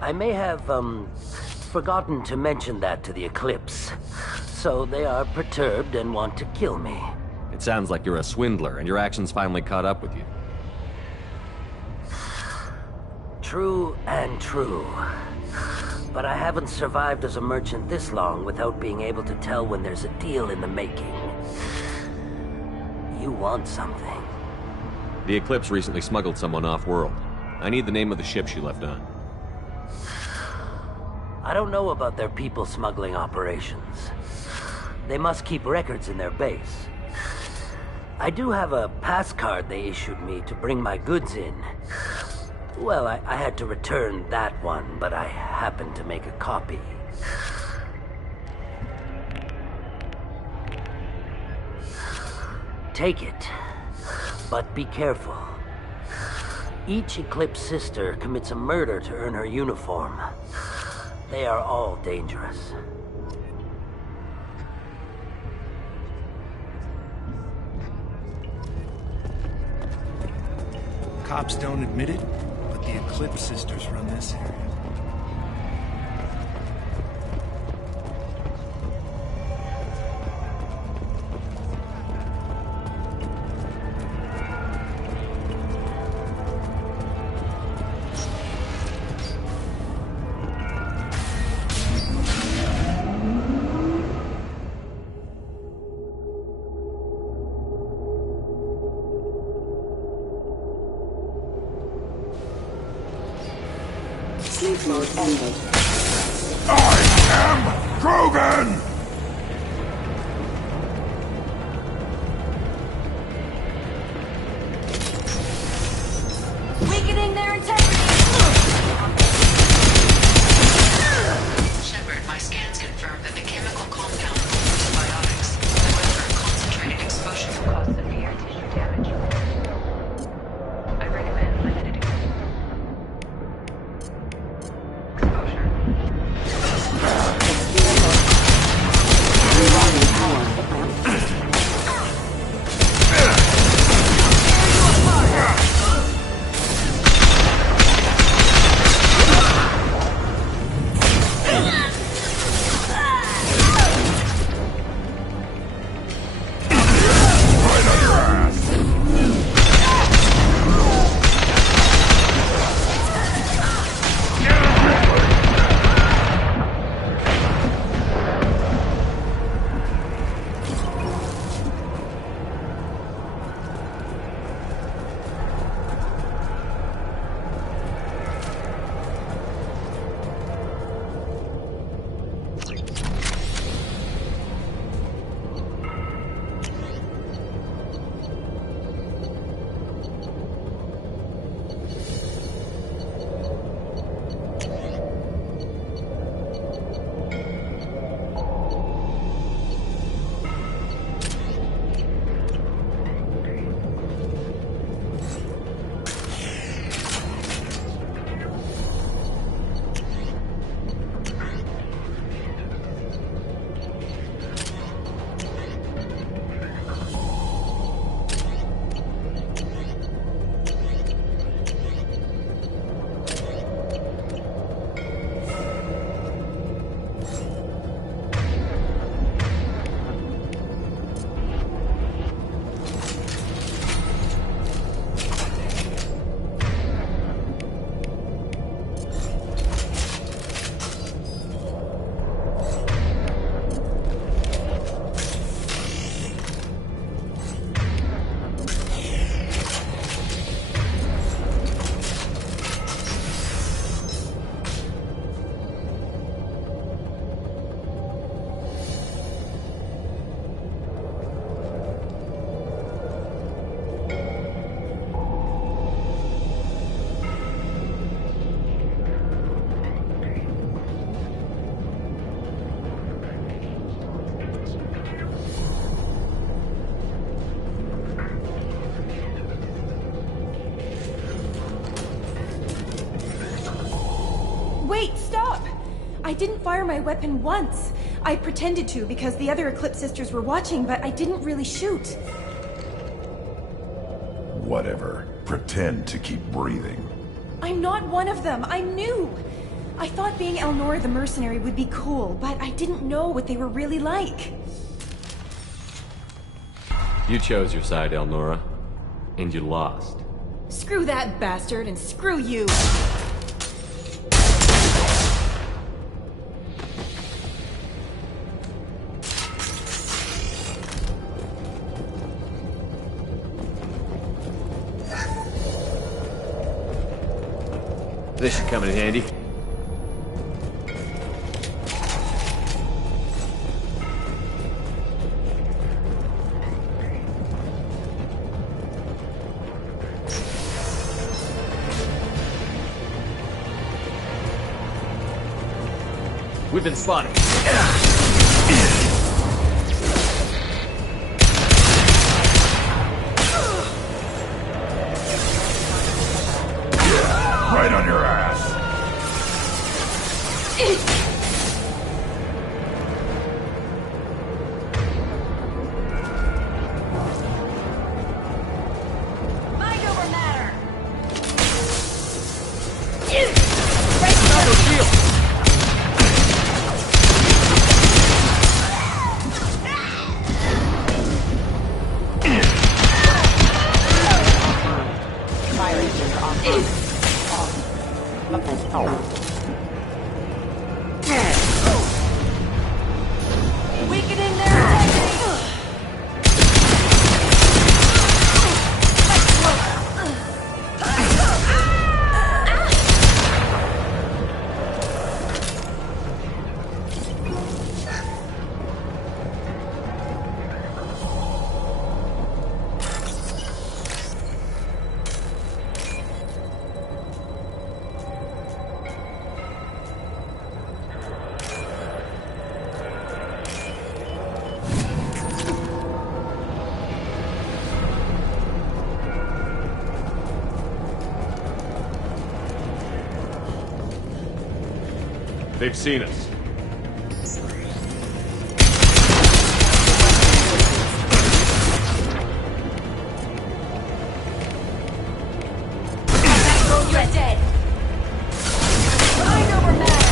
I may have, forgotten to mention that to the Eclipse. So they are perturbed and want to kill me. It sounds like you're a swindler, and your actions finally caught up with you. True and true. But I haven't survived as a merchant this long without being able to tell when there's a deal in the making. You want something. The Eclipse recently smuggled someone off-world. I need the name of the ship she left on. I don't know about their people smuggling operations. They must keep records in their base. I do have a pass card they issued me to bring my goods in. Well, I had to return that one, but I happened to make a copy. Take it, but be careful. Each Eclipse sister commits a murder to earn her uniform. They are all dangerous. Cops don't admit it, but the Eclipse sisters run this area. Sleep mode ended. I am Krogan! Weakening their integrity! Shepard, my scans confirm that the chemical compound causes biotics. However, concentrated exposure will cause severe tissue damage. I recommend limited exposure. Wait, stop! I didn't fire my weapon once. I pretended to because the other Eclipse sisters were watching, but I didn't really shoot. Whatever. Pretend to keep breathing. I'm not one of them. I'm new. I thought being Elnora the mercenary would be cool, but I didn't know what they were really like. You chose your side, Elnora. And you lost. Screw that bastard, and screw you! This should come in handy. We've been spotted. Right on your ass. Mind over matter. Weakening their integrity. They've seen us. You're dead. Mind over matter.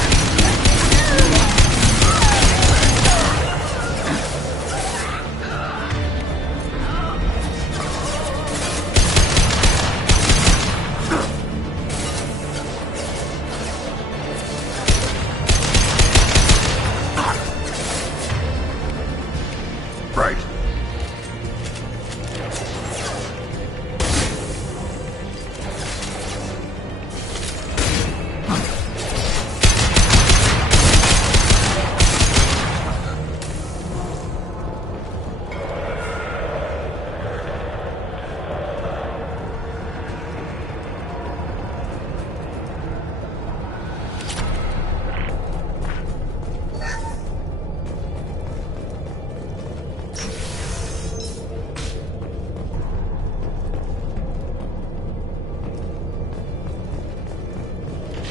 Right.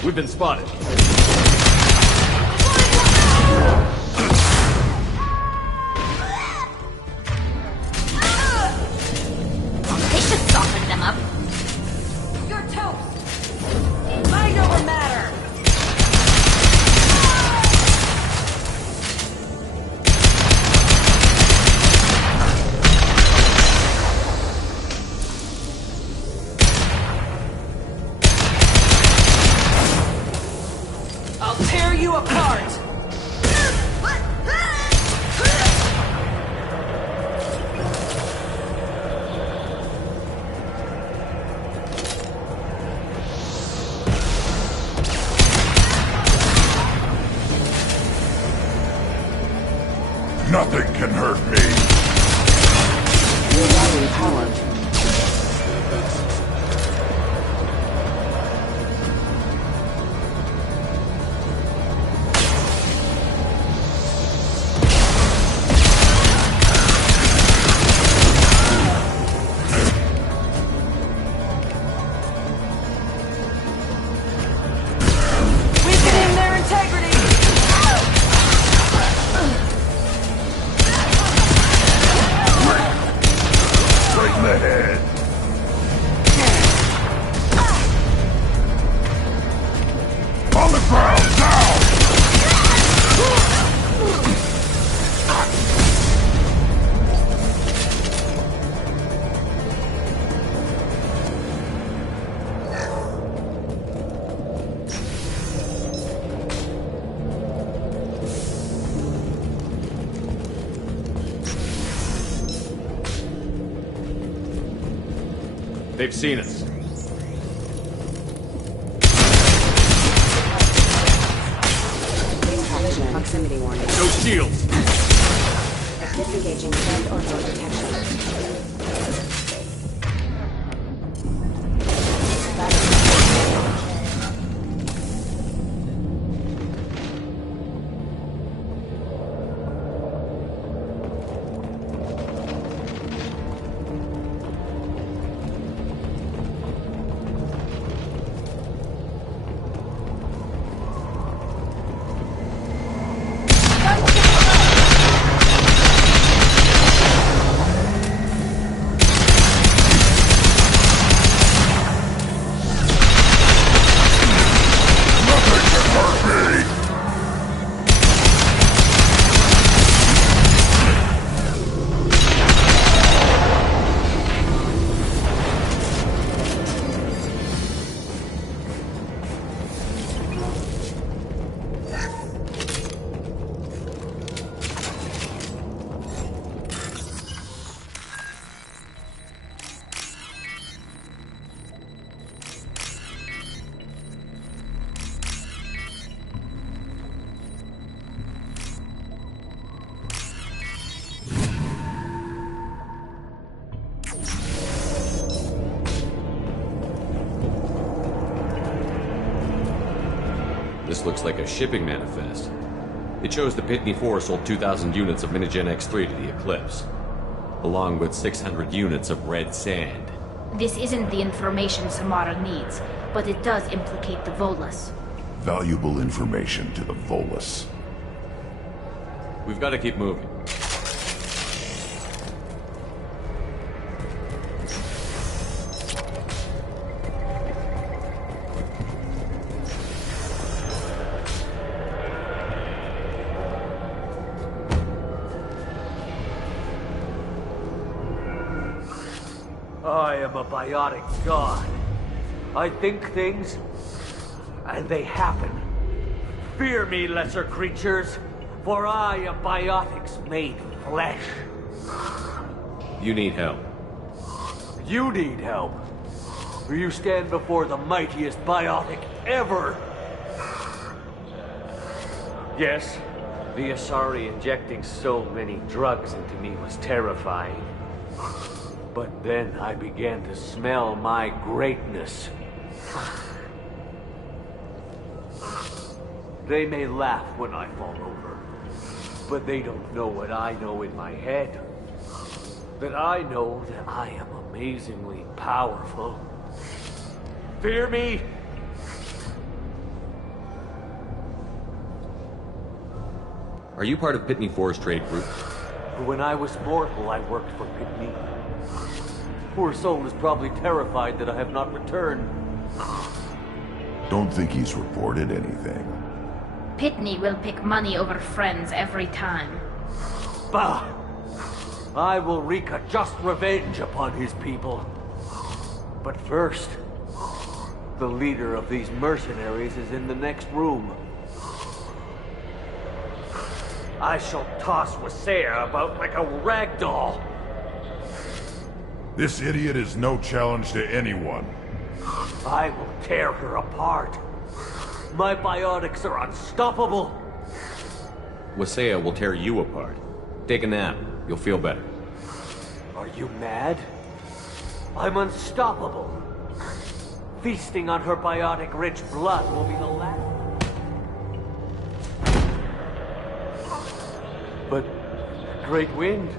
We've been spotted. They should soften them up. You're toast. Mind over matter. I'll tear you apart! Nothing can hurt me. Weakening They've seen us. Proximity warning. No shields! Disengaging threat or no detection. This looks like a shipping manifest. It shows the Pitney 4 sold 2,000 units of Minigen X3 to the Eclipse, along with 600 units of red sand. This isn't the information Samara needs, but it does implicate the Volus. Valuable information to the Volus. We've got to keep moving. I am a biotic god. I think things, and they happen. Fear me, lesser creatures, for I am biotics made flesh. You need help. You need help. For you stand before the mightiest biotic ever. Yes, the Asari injecting so many drugs into me was terrifying. But then I began to smell my greatness. They may laugh when I fall over, but they don't know what I know in my head. That I know that I am amazingly powerful. Fear me? Are you part of Pitney 4's trade group? When I was mortal, I worked for Pitney. Poor soul is probably terrified that I have not returned. Don't think he's reported anything. Pitney will pick money over friends every time. Bah! I will wreak a just revenge upon his people. But first, the leader of these mercenaries is in the next room. I shall toss Wasea about like a rag doll. This idiot is no challenge to anyone. I will tear her apart. My biotics are unstoppable. Wasea will tear you apart. Take a nap. You'll feel better. Are you mad? I'm unstoppable. Feasting on her biotic-rich blood will be the last. But, Great Wind,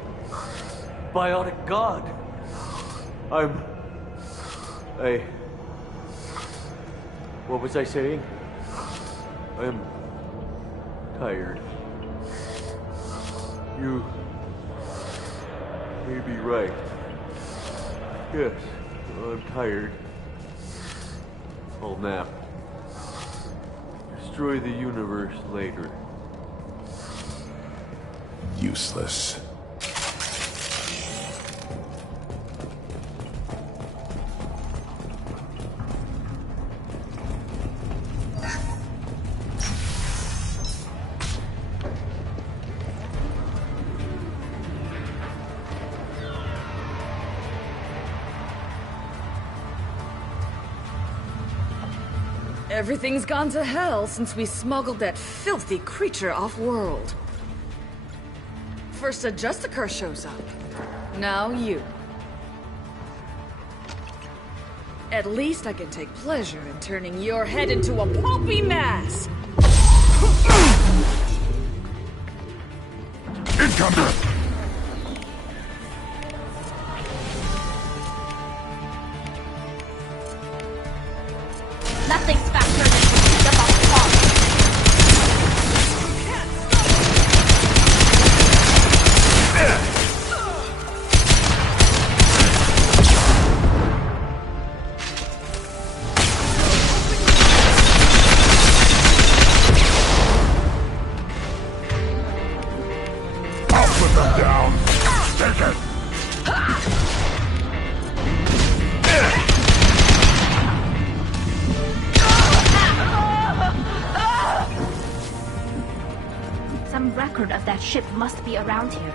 biotic god, what was I saying? I'm tired. You may be right. Yes, I'm tired. I'll nap. Destroy the universe later. Useless. Everything's gone to hell since we smuggled that filthy creature off-world. First a Justicar shows up. Now you. At least I can take pleasure in turning your head into a pulpy mass! Incomer! Nothing's faster than to pick up on the clock. I'll put them down. Take it. Some record of that ship must be around here.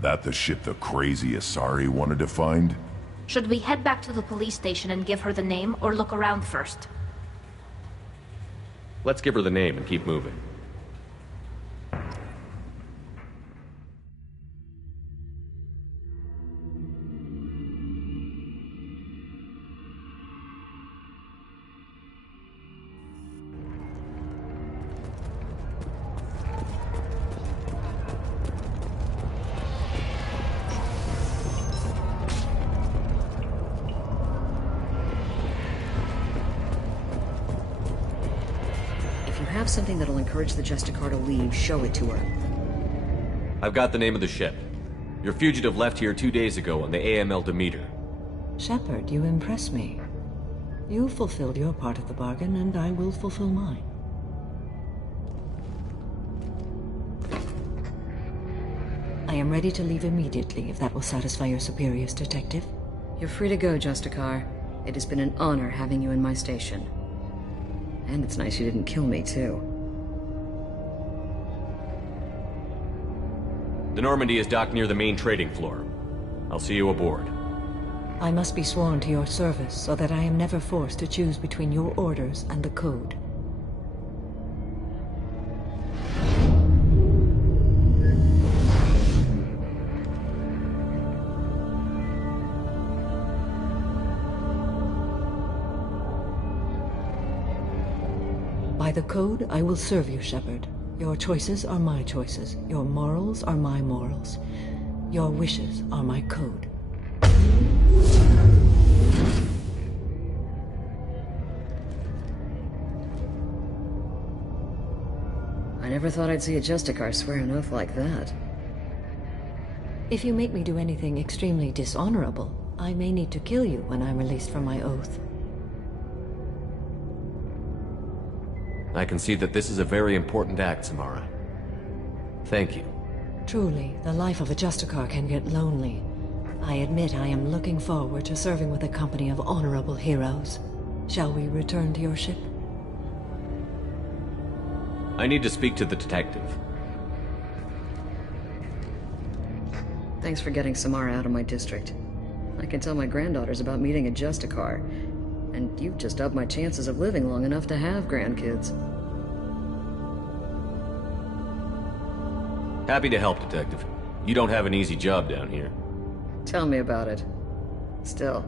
That the ship the crazy Asari wanted to find? Should we head back to the police station and give her the name, or look around first? Let's give her the name and keep moving. Something that'll encourage the Justicar to leave, show it to her. I've got the name of the ship. Your fugitive left here 2 days ago on the AML Demeter. Shepard, you impress me. You fulfilled your part of the bargain, and I will fulfill mine. I am ready to leave immediately, if that will satisfy your superiors, Detective. You're free to go, Justicar. It has been an honor having you in my station. And it's nice you didn't kill me, too. The Normandy is docked near the main trading floor. I'll see you aboard. I must be sworn to your service, so that I am never forced to choose between your orders and the Code. By the Code, I will serve you, Shepard. Your choices are my choices. Your morals are my morals. Your wishes are my code. I never thought I'd see a Justicar swear an oath like that. If you make me do anything extremely dishonorable, I may need to kill you when I'm released from my oath. I can see that this is a very important act, Samara. Thank you. Truly, the life of a Justicar can get lonely. I admit I am looking forward to serving with a company of honorable heroes. Shall we return to your ship? I need to speak to the detective. Thanks for getting Samara out of my district. I can tell my granddaughters about meeting a Justicar, and you've just upped my chances of living long enough to have grandkids. Happy to help, Detective. You don't have an easy job down here. Tell me about it. Still,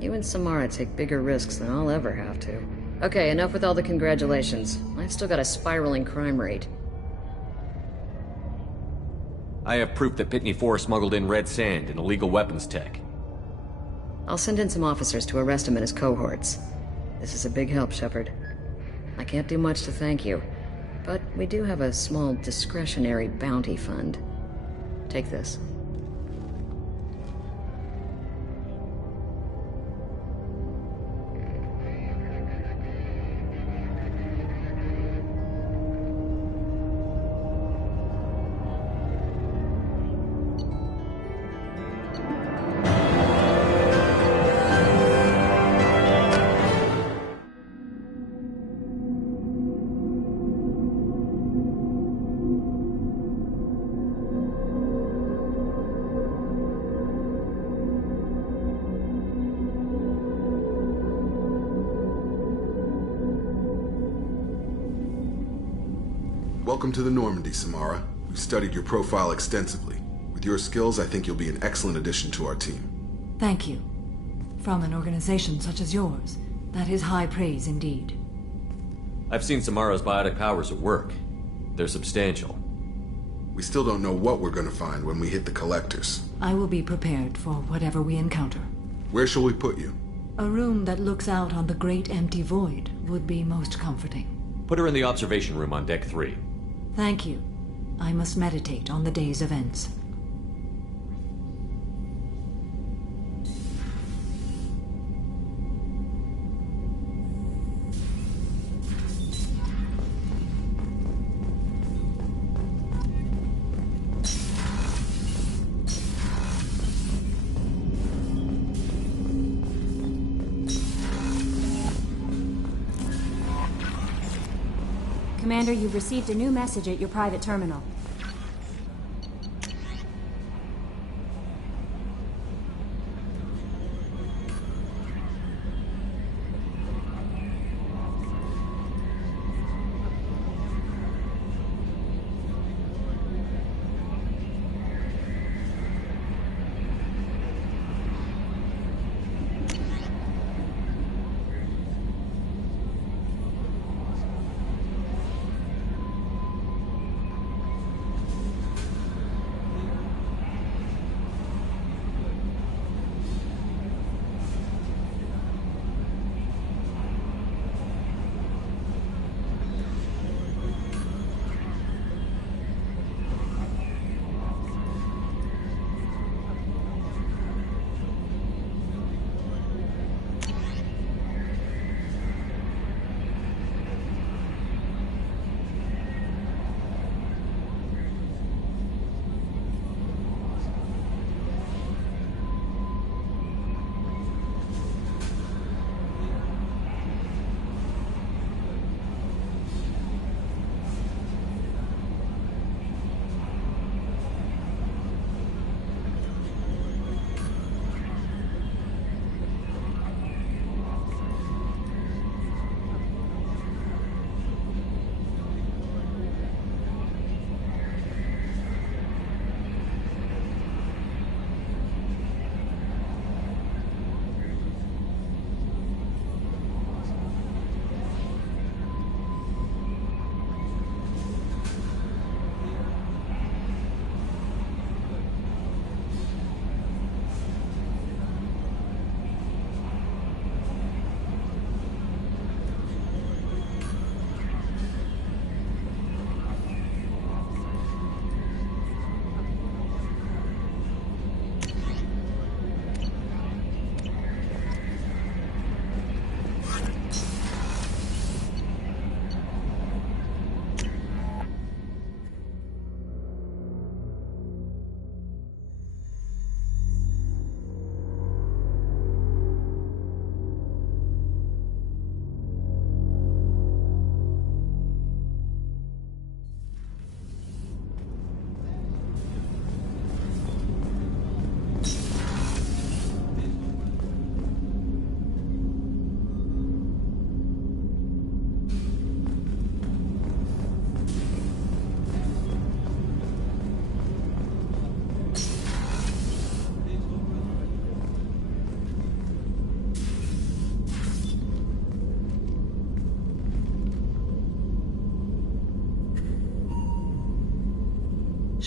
you and Samara take bigger risks than I'll ever have to. Okay, enough with all the congratulations. I've still got a spiraling crime rate. I have proof that Pitney 4 smuggled in red sand and illegal weapons tech. I'll send in some officers to arrest him and his cohorts. This is a big help, Shepard. I can't do much to thank you, but we do have a small discretionary bounty fund. Take this. Welcome to the Normandy, Samara. We've studied your profile extensively. With your skills, I think you'll be an excellent addition to our team. Thank you. From an organization such as yours, that is high praise indeed. I've seen Samara's biotic powers at work. They're substantial. We still don't know what we're gonna find when we hit the collectors. I will be prepared for whatever we encounter. Where shall we put you? A room that looks out on the great empty void would be most comforting. Put her in the observation room on Deck 3. Thank you. I must meditate on the day's events. Commander, you've received a new message at your private terminal.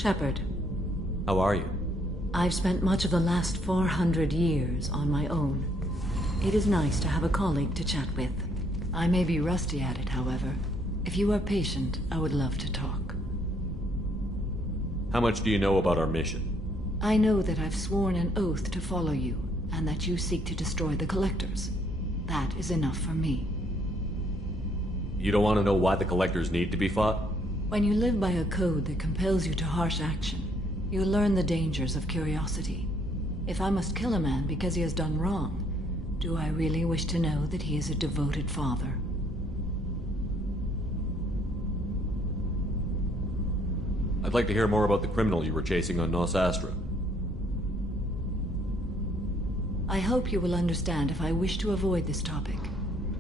Shepard. How are you? I've spent much of the last 400 years on my own. It is nice to have a colleague to chat with. I may be rusty at it, however. If you are patient, I would love to talk. How much do you know about our mission? I know that I've sworn an oath to follow you, and that you seek to destroy the Collectors. That is enough for me. You don't want to know why the Collectors need to be fought? When you live by a code that compels you to harsh action, you learn the dangers of curiosity. If I must kill a man because he has done wrong, do I really wish to know that he is a devoted father? I'd like to hear more about the criminal you were chasing on Nos Astra. I hope you will understand if I wish to avoid this topic.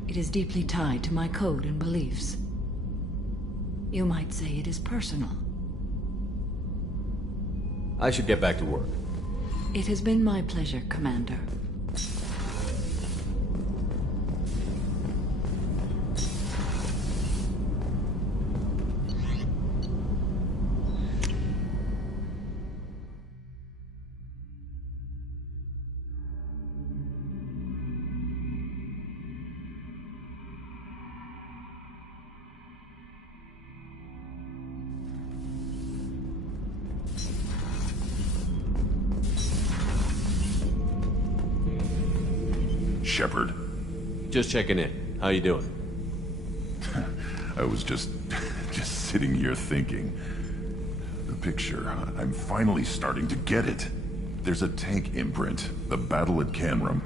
It is deeply tied to my code and beliefs. You might say it is personal. I should get back to work. It has been my pleasure, Commander. Shepard. Just checking in. How you doing? I was just sitting here thinking. The picture, I'm finally starting to get it. There's a tank imprint, the battle at Canrum.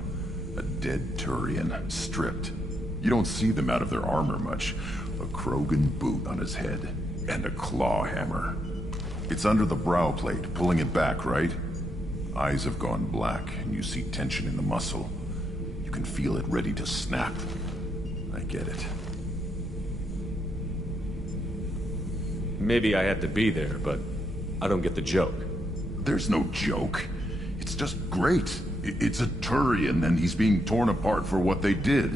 A dead Turian, stripped. You don't see them out of their armor much. A Krogan boot on his head, and a claw hammer. It's under the brow plate, pulling it back, right? Eyes have gone black, and you see tension in the muscle. You can feel it ready to snap. I get it. Maybe I had to be there, but I don't get the joke. There's no joke. It's just great. It's a Turian, and he's being torn apart for what they did.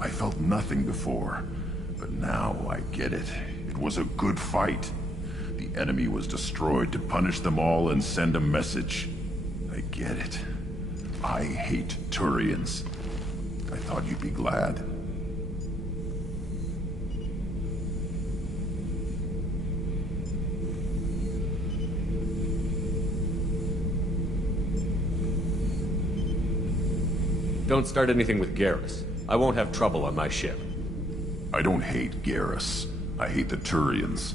I felt nothing before, but now I get it. It was a good fight. The enemy was destroyed to punish them all and send a message. I get it. I hate Turians. I thought you'd be glad. Don't start anything with Garrus. I won't have trouble on my ship. I don't hate Garrus. I hate the Turians.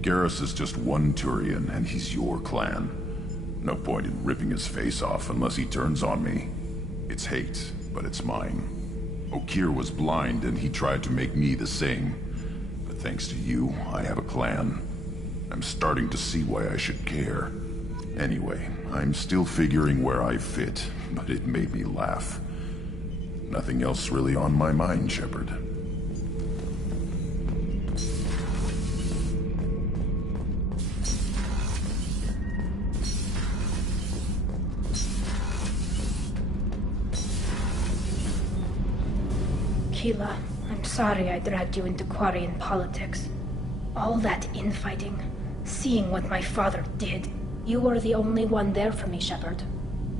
Garrus is just one Turian, and he's your clan. No point in ripping his face off unless he turns on me. It's hate, but it's mine. Okir was blind, and he tried to make me the same. But thanks to you, I have a clan. I'm starting to see why I should care. Anyway, I'm still figuring where I fit, but it made me laugh. Nothing else really on my mind, Shepard. Keela, I'm sorry I dragged you into Quarian politics. All that infighting, seeing what my father did. You were the only one there for me, Shepard.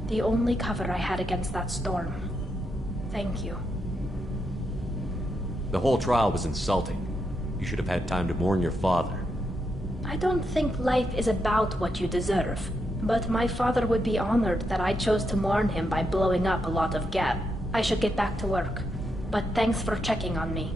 The only cover I had against that storm. Thank you. The whole trial was insulting. You should have had time to mourn your father. I don't think life is about what you deserve, but my father would be honored that I chose to mourn him by blowing up a lot of gab. I should get back to work, but thanks for checking on me.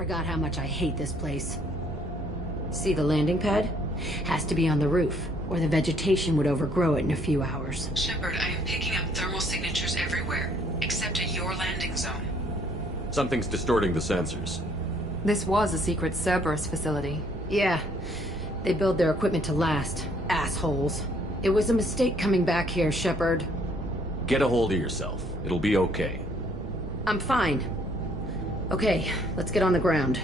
forgot how much I hate this place. See the landing pad? Has to be on the roof, or the vegetation would overgrow it in a few hours. Shepard, I am picking up thermal signatures everywhere, except at your landing zone. Something's distorting the sensors. This was a secret Cerberus facility. Yeah. They build their equipment to last. Assholes. It was a mistake coming back here, Shepard. Get a hold of yourself. It'll be okay. I'm fine. Okay, let's get on the ground.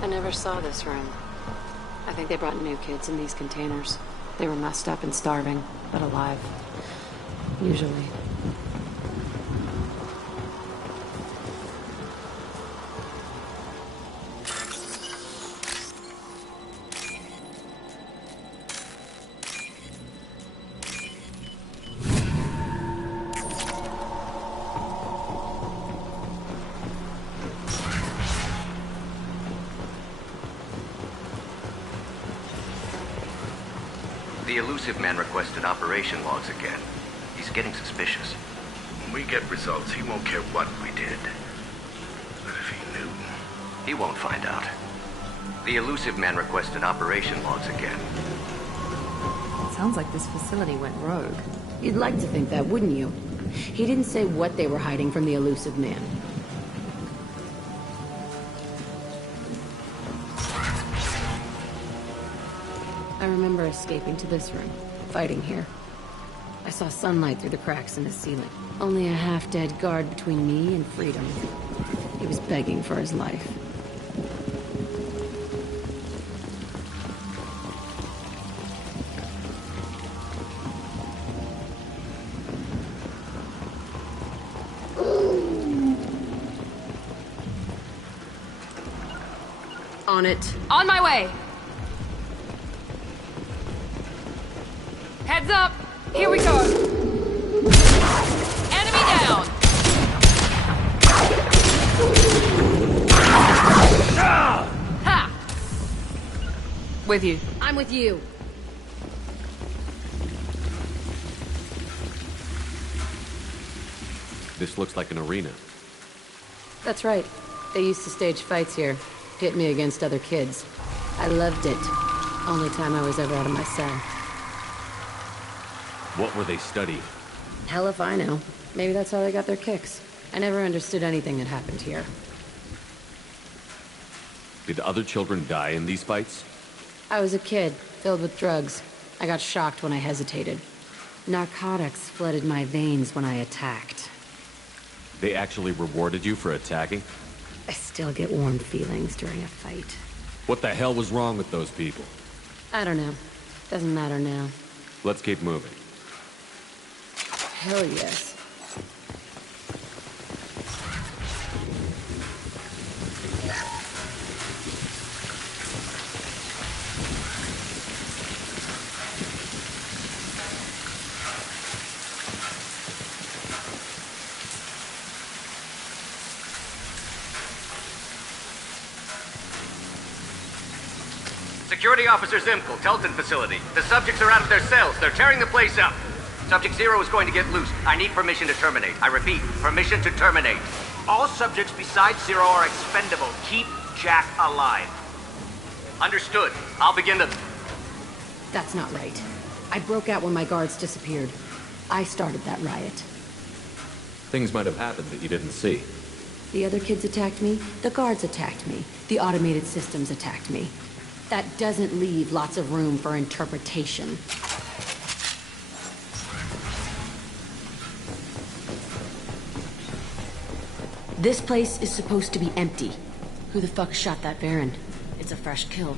I never saw this room. I think they brought new kids in these containers. They were messed up and starving, but alive. Usually. The elusive man requested operation logs again. He's getting suspicious. When we get results, he won't care what we did. But if he knew... He won't find out. The elusive man requested operation logs again. It sounds like this facility went rogue. You'd like to think that, wouldn't you? He didn't say what they were hiding from the elusive man. I remember escaping to this room, fighting here. I saw sunlight through the cracks in the ceiling. Only a half-dead guard between me and freedom. He was begging for his life. On it. On my way! Heads up! Here we go! Enemy down! Ha! With you. I'm with you. This looks like an arena. That's right. They used to stage fights here. Pit me against other kids. I loved it. Only time I was ever out of my cell. What were they studying? Hell if I know. Maybe that's how they got their kicks. I never understood anything that happened here. Did other children die in these fights? I was a kid, filled with drugs. I got shocked when I hesitated. Narcotics flooded my veins when I attacked. They actually rewarded you for attacking? I still get warm feelings during a fight. What the hell was wrong with those people? I don't know. Doesn't matter now. Let's keep moving. Hell yes. Security Officer Zimkel, Telton facility. The subjects are out of their cells. They're tearing the place up. Subject Zero is going to get loose. I need permission to terminate. I repeat, permission to terminate. All subjects besides Zero are expendable. Keep Jack alive. Understood. I'll begin the... That's not right. I broke out when my guards disappeared. I started that riot. Things might have happened that you didn't see. The other kids attacked me, the guards attacked me, the automated systems attacked me. That doesn't leave lots of room for interpretation. This place is supposed to be empty. Who the fuck shot that Baron? It's a fresh kill.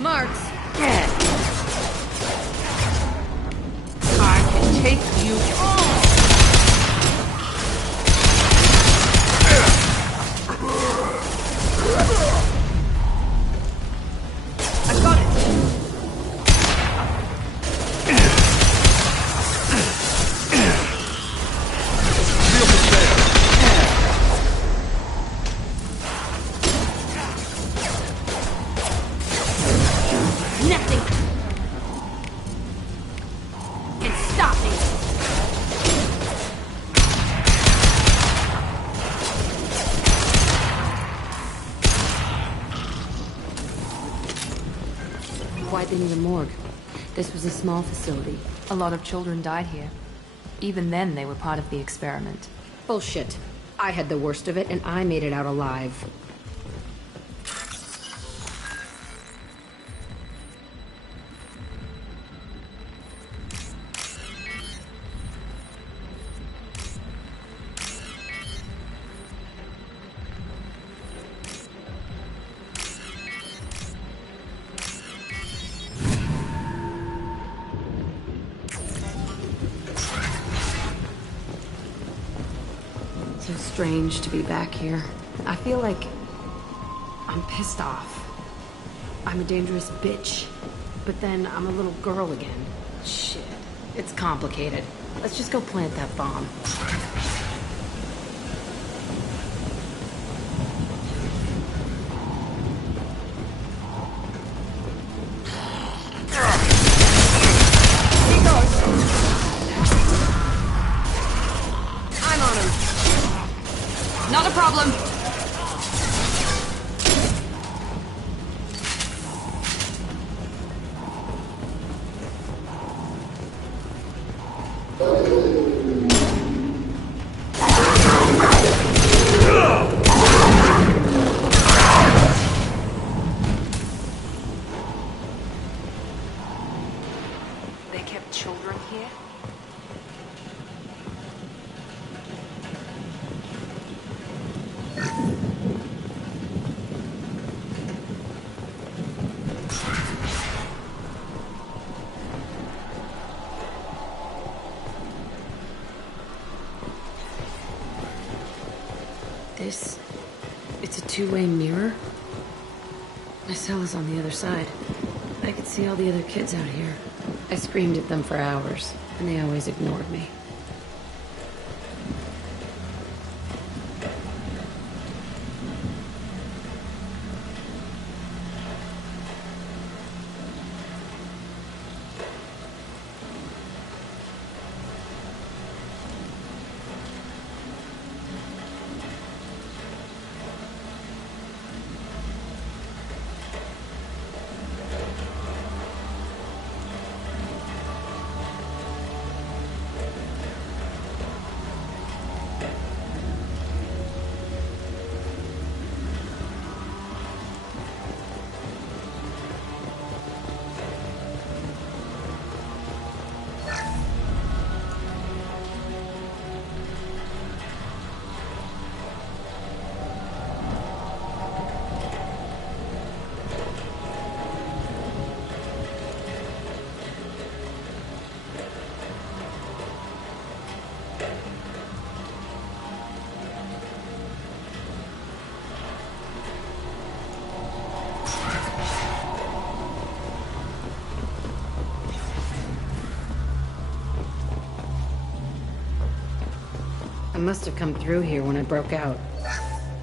Marks, get! I can take you all! I got it! Nothing can stop me. Why didn't the morgue? This was a small facility. A lot of children died here. Even then, they were part of the experiment. Bullshit. I had the worst of it, and I made it out alive. So strange to be back here. I feel like I'm pissed off. I'm a dangerous bitch. But then I'm a little girl again. Shit. It's complicated. Let's just go plant that bomb. I'm on him. Not a problem. They kept children here? It's a two-way mirror? My cell is on the other side. I could see all the other kids out here. I screamed at them for hours, and they always ignored me. must have come through here when I broke out,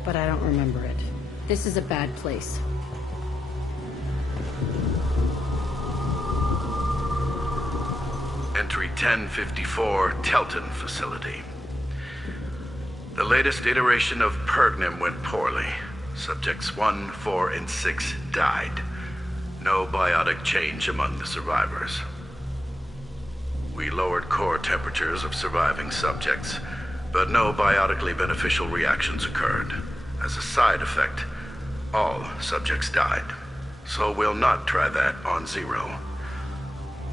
but I don't remember it. This is a bad place. Entry 1054, Telton facility. The latest iteration of Pergnim went poorly. Subjects 1, 4, and 6 died. No biotic change among the survivors. We lowered core temperatures of surviving subjects, but no biotically beneficial reactions occurred. As a side effect, all subjects died. So we'll not try that on Zero.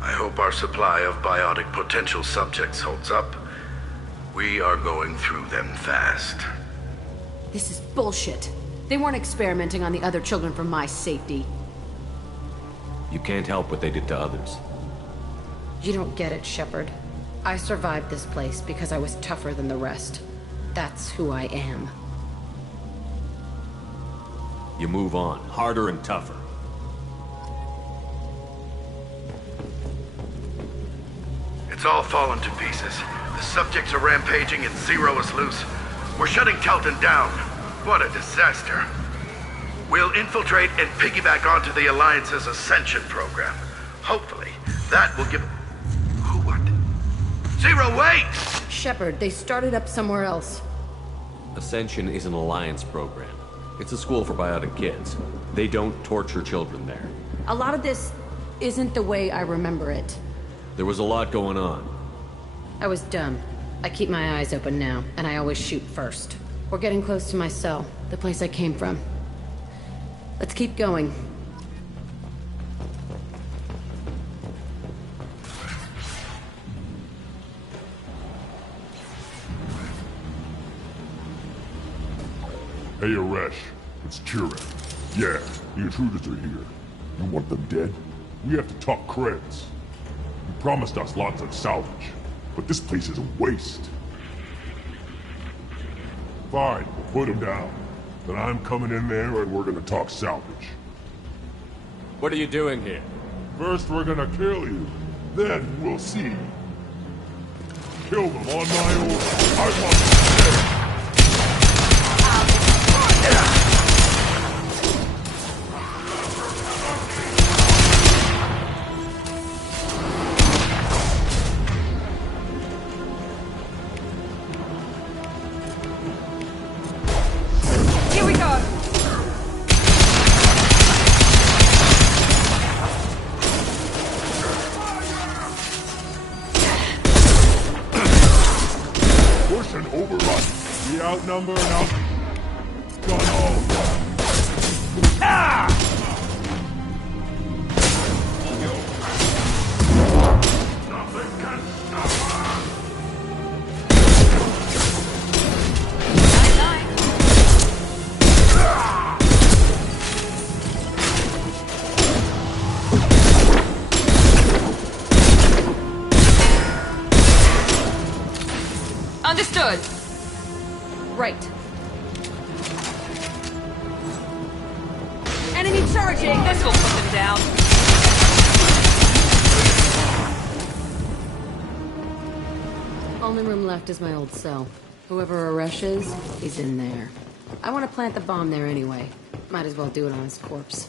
I hope our supply of biotic potential subjects holds up. We are going through them fast. This is bullshit. They weren't experimenting on the other children for my safety. You can't help what they did to others. You don't get it, Shepard. I survived this place because I was tougher than the rest. That's who I am. You move on, harder and tougher. It's all fallen to pieces. The subjects are rampaging and Zero is loose. We're shutting Telton down. What a disaster. We'll infiltrate and piggyback onto the Alliance's Ascension program. Hopefully, that will give... Who what? Zero, wait! Shepard, they started up somewhere else. Ascension is an Alliance program. It's a school for biotic kids. They don't torture children there. A lot of this isn't the way I remember it. There was a lot going on. I was dumb. I keep my eyes open now, and I always shoot first. We're getting close to my cell, the place I came from. Let's keep going. Hey, Aresh. It's Chirek. Yeah, the intruders are here. You want them dead? We have to talk creds. You promised us lots of salvage, but this place is a waste. Fine, we'll put them down. Then I'm coming in there and we're gonna talk salvage. What are you doing here? First we're gonna kill you, then we'll see. Kill them on my order. I want them dead. Outnumber and outgun all. Ah! Nothing can stop us. Understood. Right. Enemy charging! This will put them down. Only room left is my old cell. Whoever Aresh is, he's in there. I want to plant the bomb there anyway. Might as well do it on his corpse.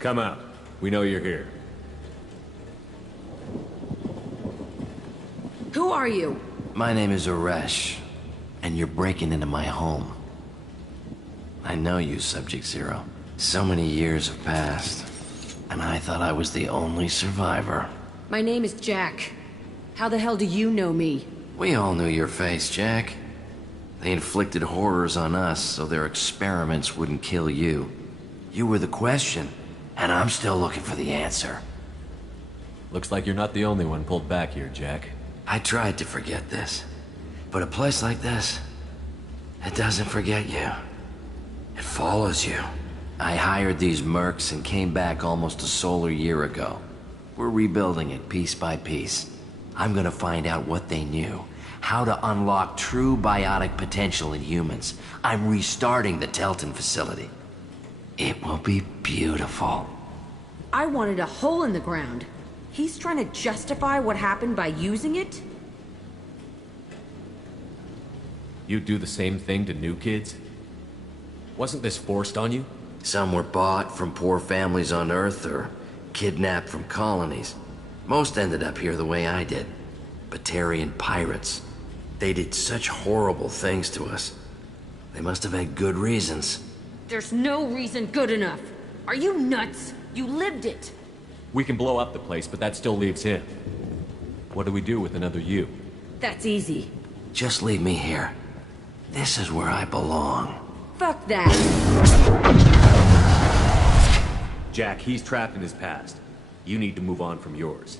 Come out. We know you're here. Who are you? My name is Aresh, and you're breaking into my home. I know you, Subject Zero. So many years have passed, and I thought I was the only survivor. My name is Jack. How the hell do you know me? We all knew your face, Jack. They inflicted horrors on us so their experiments wouldn't kill you. You were the question, and I'm still looking for the answer. Looks like you're not the only one pulled back here, Jack. I tried to forget this. But a place like this, it doesn't forget you. It follows you. I hired these mercs and came back almost a solar year ago. We're rebuilding it piece by piece. I'm gonna find out what they knew. How to unlock true biotic potential in humans. I'm restarting the Telton facility. It will be beautiful. I wanted a hole in the ground. He's trying to justify what happened by using it? You do the same thing to new kids? Wasn't this forced on you? Some were bought from poor families on Earth or kidnapped from colonies. Most ended up here the way I did. Batarian pirates. They did such horrible things to us. They must have had good reasons. There's no reason good enough. Are you nuts? You lived it. We can blow up the place, but that still leaves him. What do we do with another you? That's easy. Just leave me here. This is where I belong. Fuck that. Jack, he's trapped in his past. You need to move on from yours.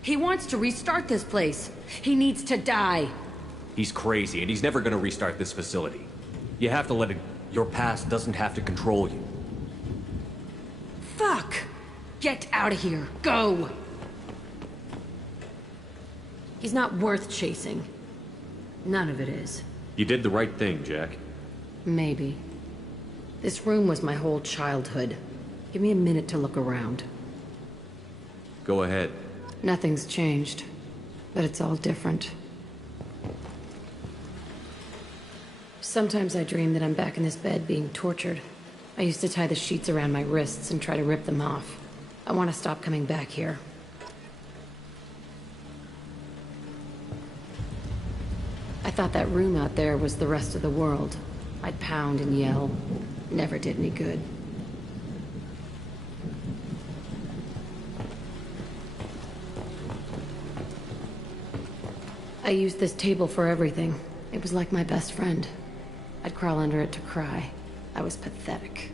He wants to restart this place. He needs to die. He's crazy, and he's never gonna restart this facility. You have to let it... Your past doesn't have to control you. Fuck! Get out of here. Go! He's not worth chasing. None of it is. You did the right thing, Jack. Maybe. This room was my whole childhood. Give me a minute to look around. Go ahead. Nothing's changed, but it's all different. Sometimes I dream that I'm back in this bed being tortured. I used to tie the sheets around my wrists and try to rip them off. I want to stop coming back here. I thought that room out there was the rest of the world. I'd pound and yell. Never did any good. I used this table for everything. It was like my best friend. I'd crawl under it to cry. I was pathetic.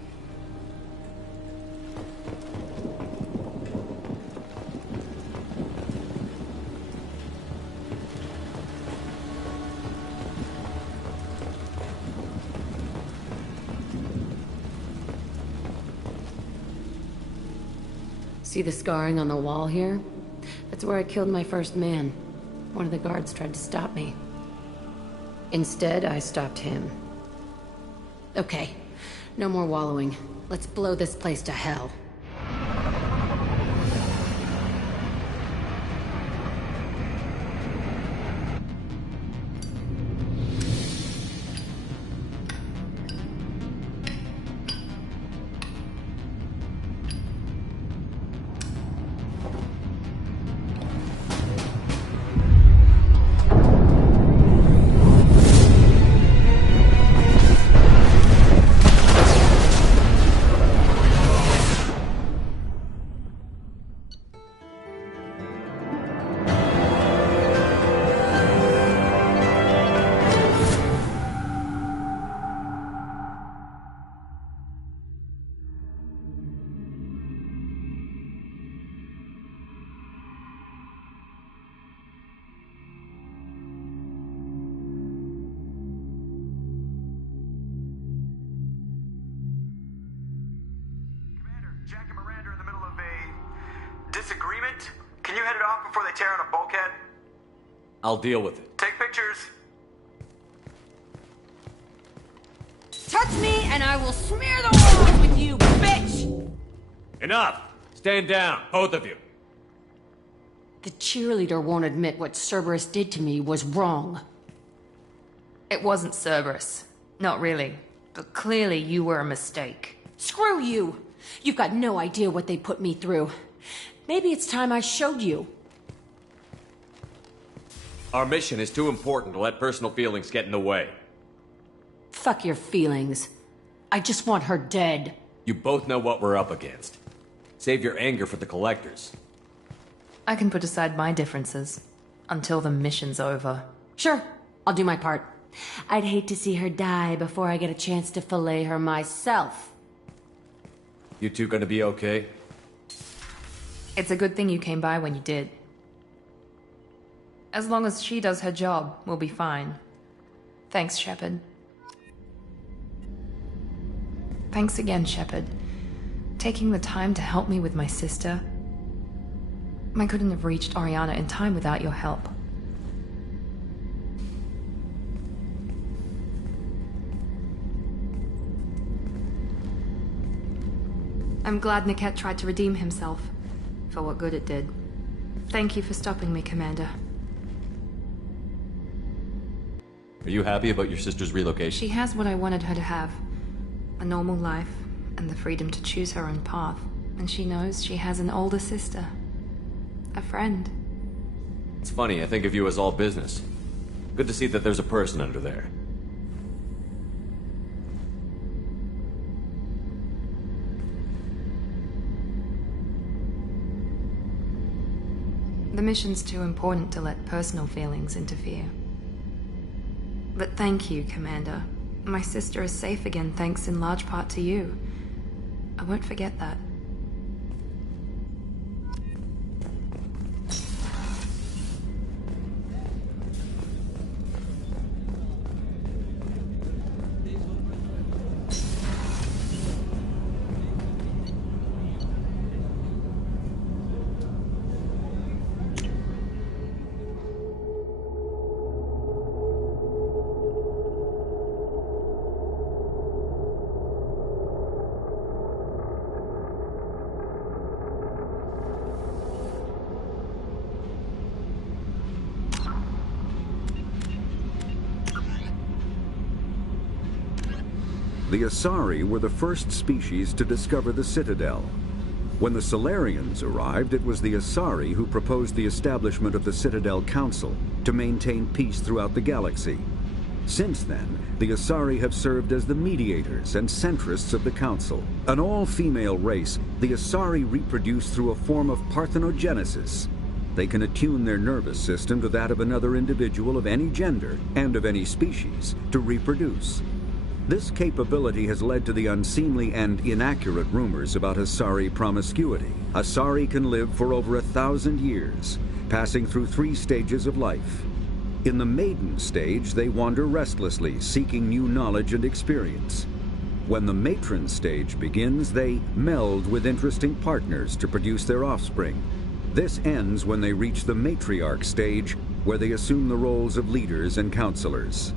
See the scarring on the wall here? That's where I killed my first man. One of the guards tried to stop me. Instead, I stopped him. Okay, no more wallowing. Let's blow this place to hell. Jack and Miranda are in the middle of a disagreement. Can you head it off before they tear out a bulkhead? I'll deal with it. Take pictures. Touch me and I will smear the walls with you, bitch! Enough! Stand down, both of you. The cheerleader won't admit what Cerberus did to me was wrong. It wasn't Cerberus. Not really. But clearly you were a mistake. Screw you! You've got no idea what they put me through. Maybe it's time I showed you. Our mission is too important to let personal feelings get in the way. Fuck your feelings. I just want her dead. You both know what we're up against. Save your anger for the collectors. I can put aside my differences until the mission's over. Sure, I'll do my part. I'd hate to see her die before I get a chance to fillet her myself. You two gonna be okay? It's a good thing you came by when you did. As long as she does her job, we'll be fine. Thanks, Shepard. Thanks again, Shepard. Taking the time to help me with my sister. I couldn't have reached Oriana in time without your help. I'm glad Niket tried to redeem himself, for what good it did. Thank you for stopping me, Commander. Are you happy about your sister's relocation? She has what I wanted her to have. A normal life, and the freedom to choose her own path. And she knows she has an older sister. A friend. It's funny, I think of you as all business. Good to see that there's a person under there. The mission's too important to let personal feelings interfere. But thank you, Commander. My sister is safe again thanks in large part to you. I won't forget that. The Asari were the first species to discover the Citadel. When the Solarians arrived, it was the Asari who proposed the establishment of the Citadel Council to maintain peace throughout the galaxy. Since then, the Asari have served as the mediators and centrists of the Council. An all-female race, the Asari reproduce through a form of parthenogenesis. They can attune their nervous system to that of another individual of any gender and of any species to reproduce. This capability has led to the unseemly and inaccurate rumors about Asari promiscuity. Asari can live for over 1,000 years, passing through 3 stages of life. In the maiden stage, they wander restlessly, seeking new knowledge and experience. When the matron stage begins, they meld with interesting partners to produce their offspring. This ends when they reach the matriarch stage, where they assume the roles of leaders and counselors.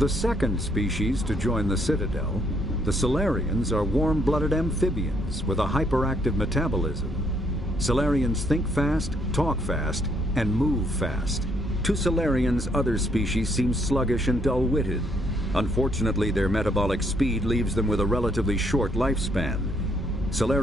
The second species to join the Citadel, the Solarians, are warm-blooded amphibians with a hyperactive metabolism. Solarians think fast, talk fast, and move fast. To Solarians, other species seem sluggish and dull-witted. Unfortunately, their metabolic speed leaves them with a relatively short lifespan. Solarians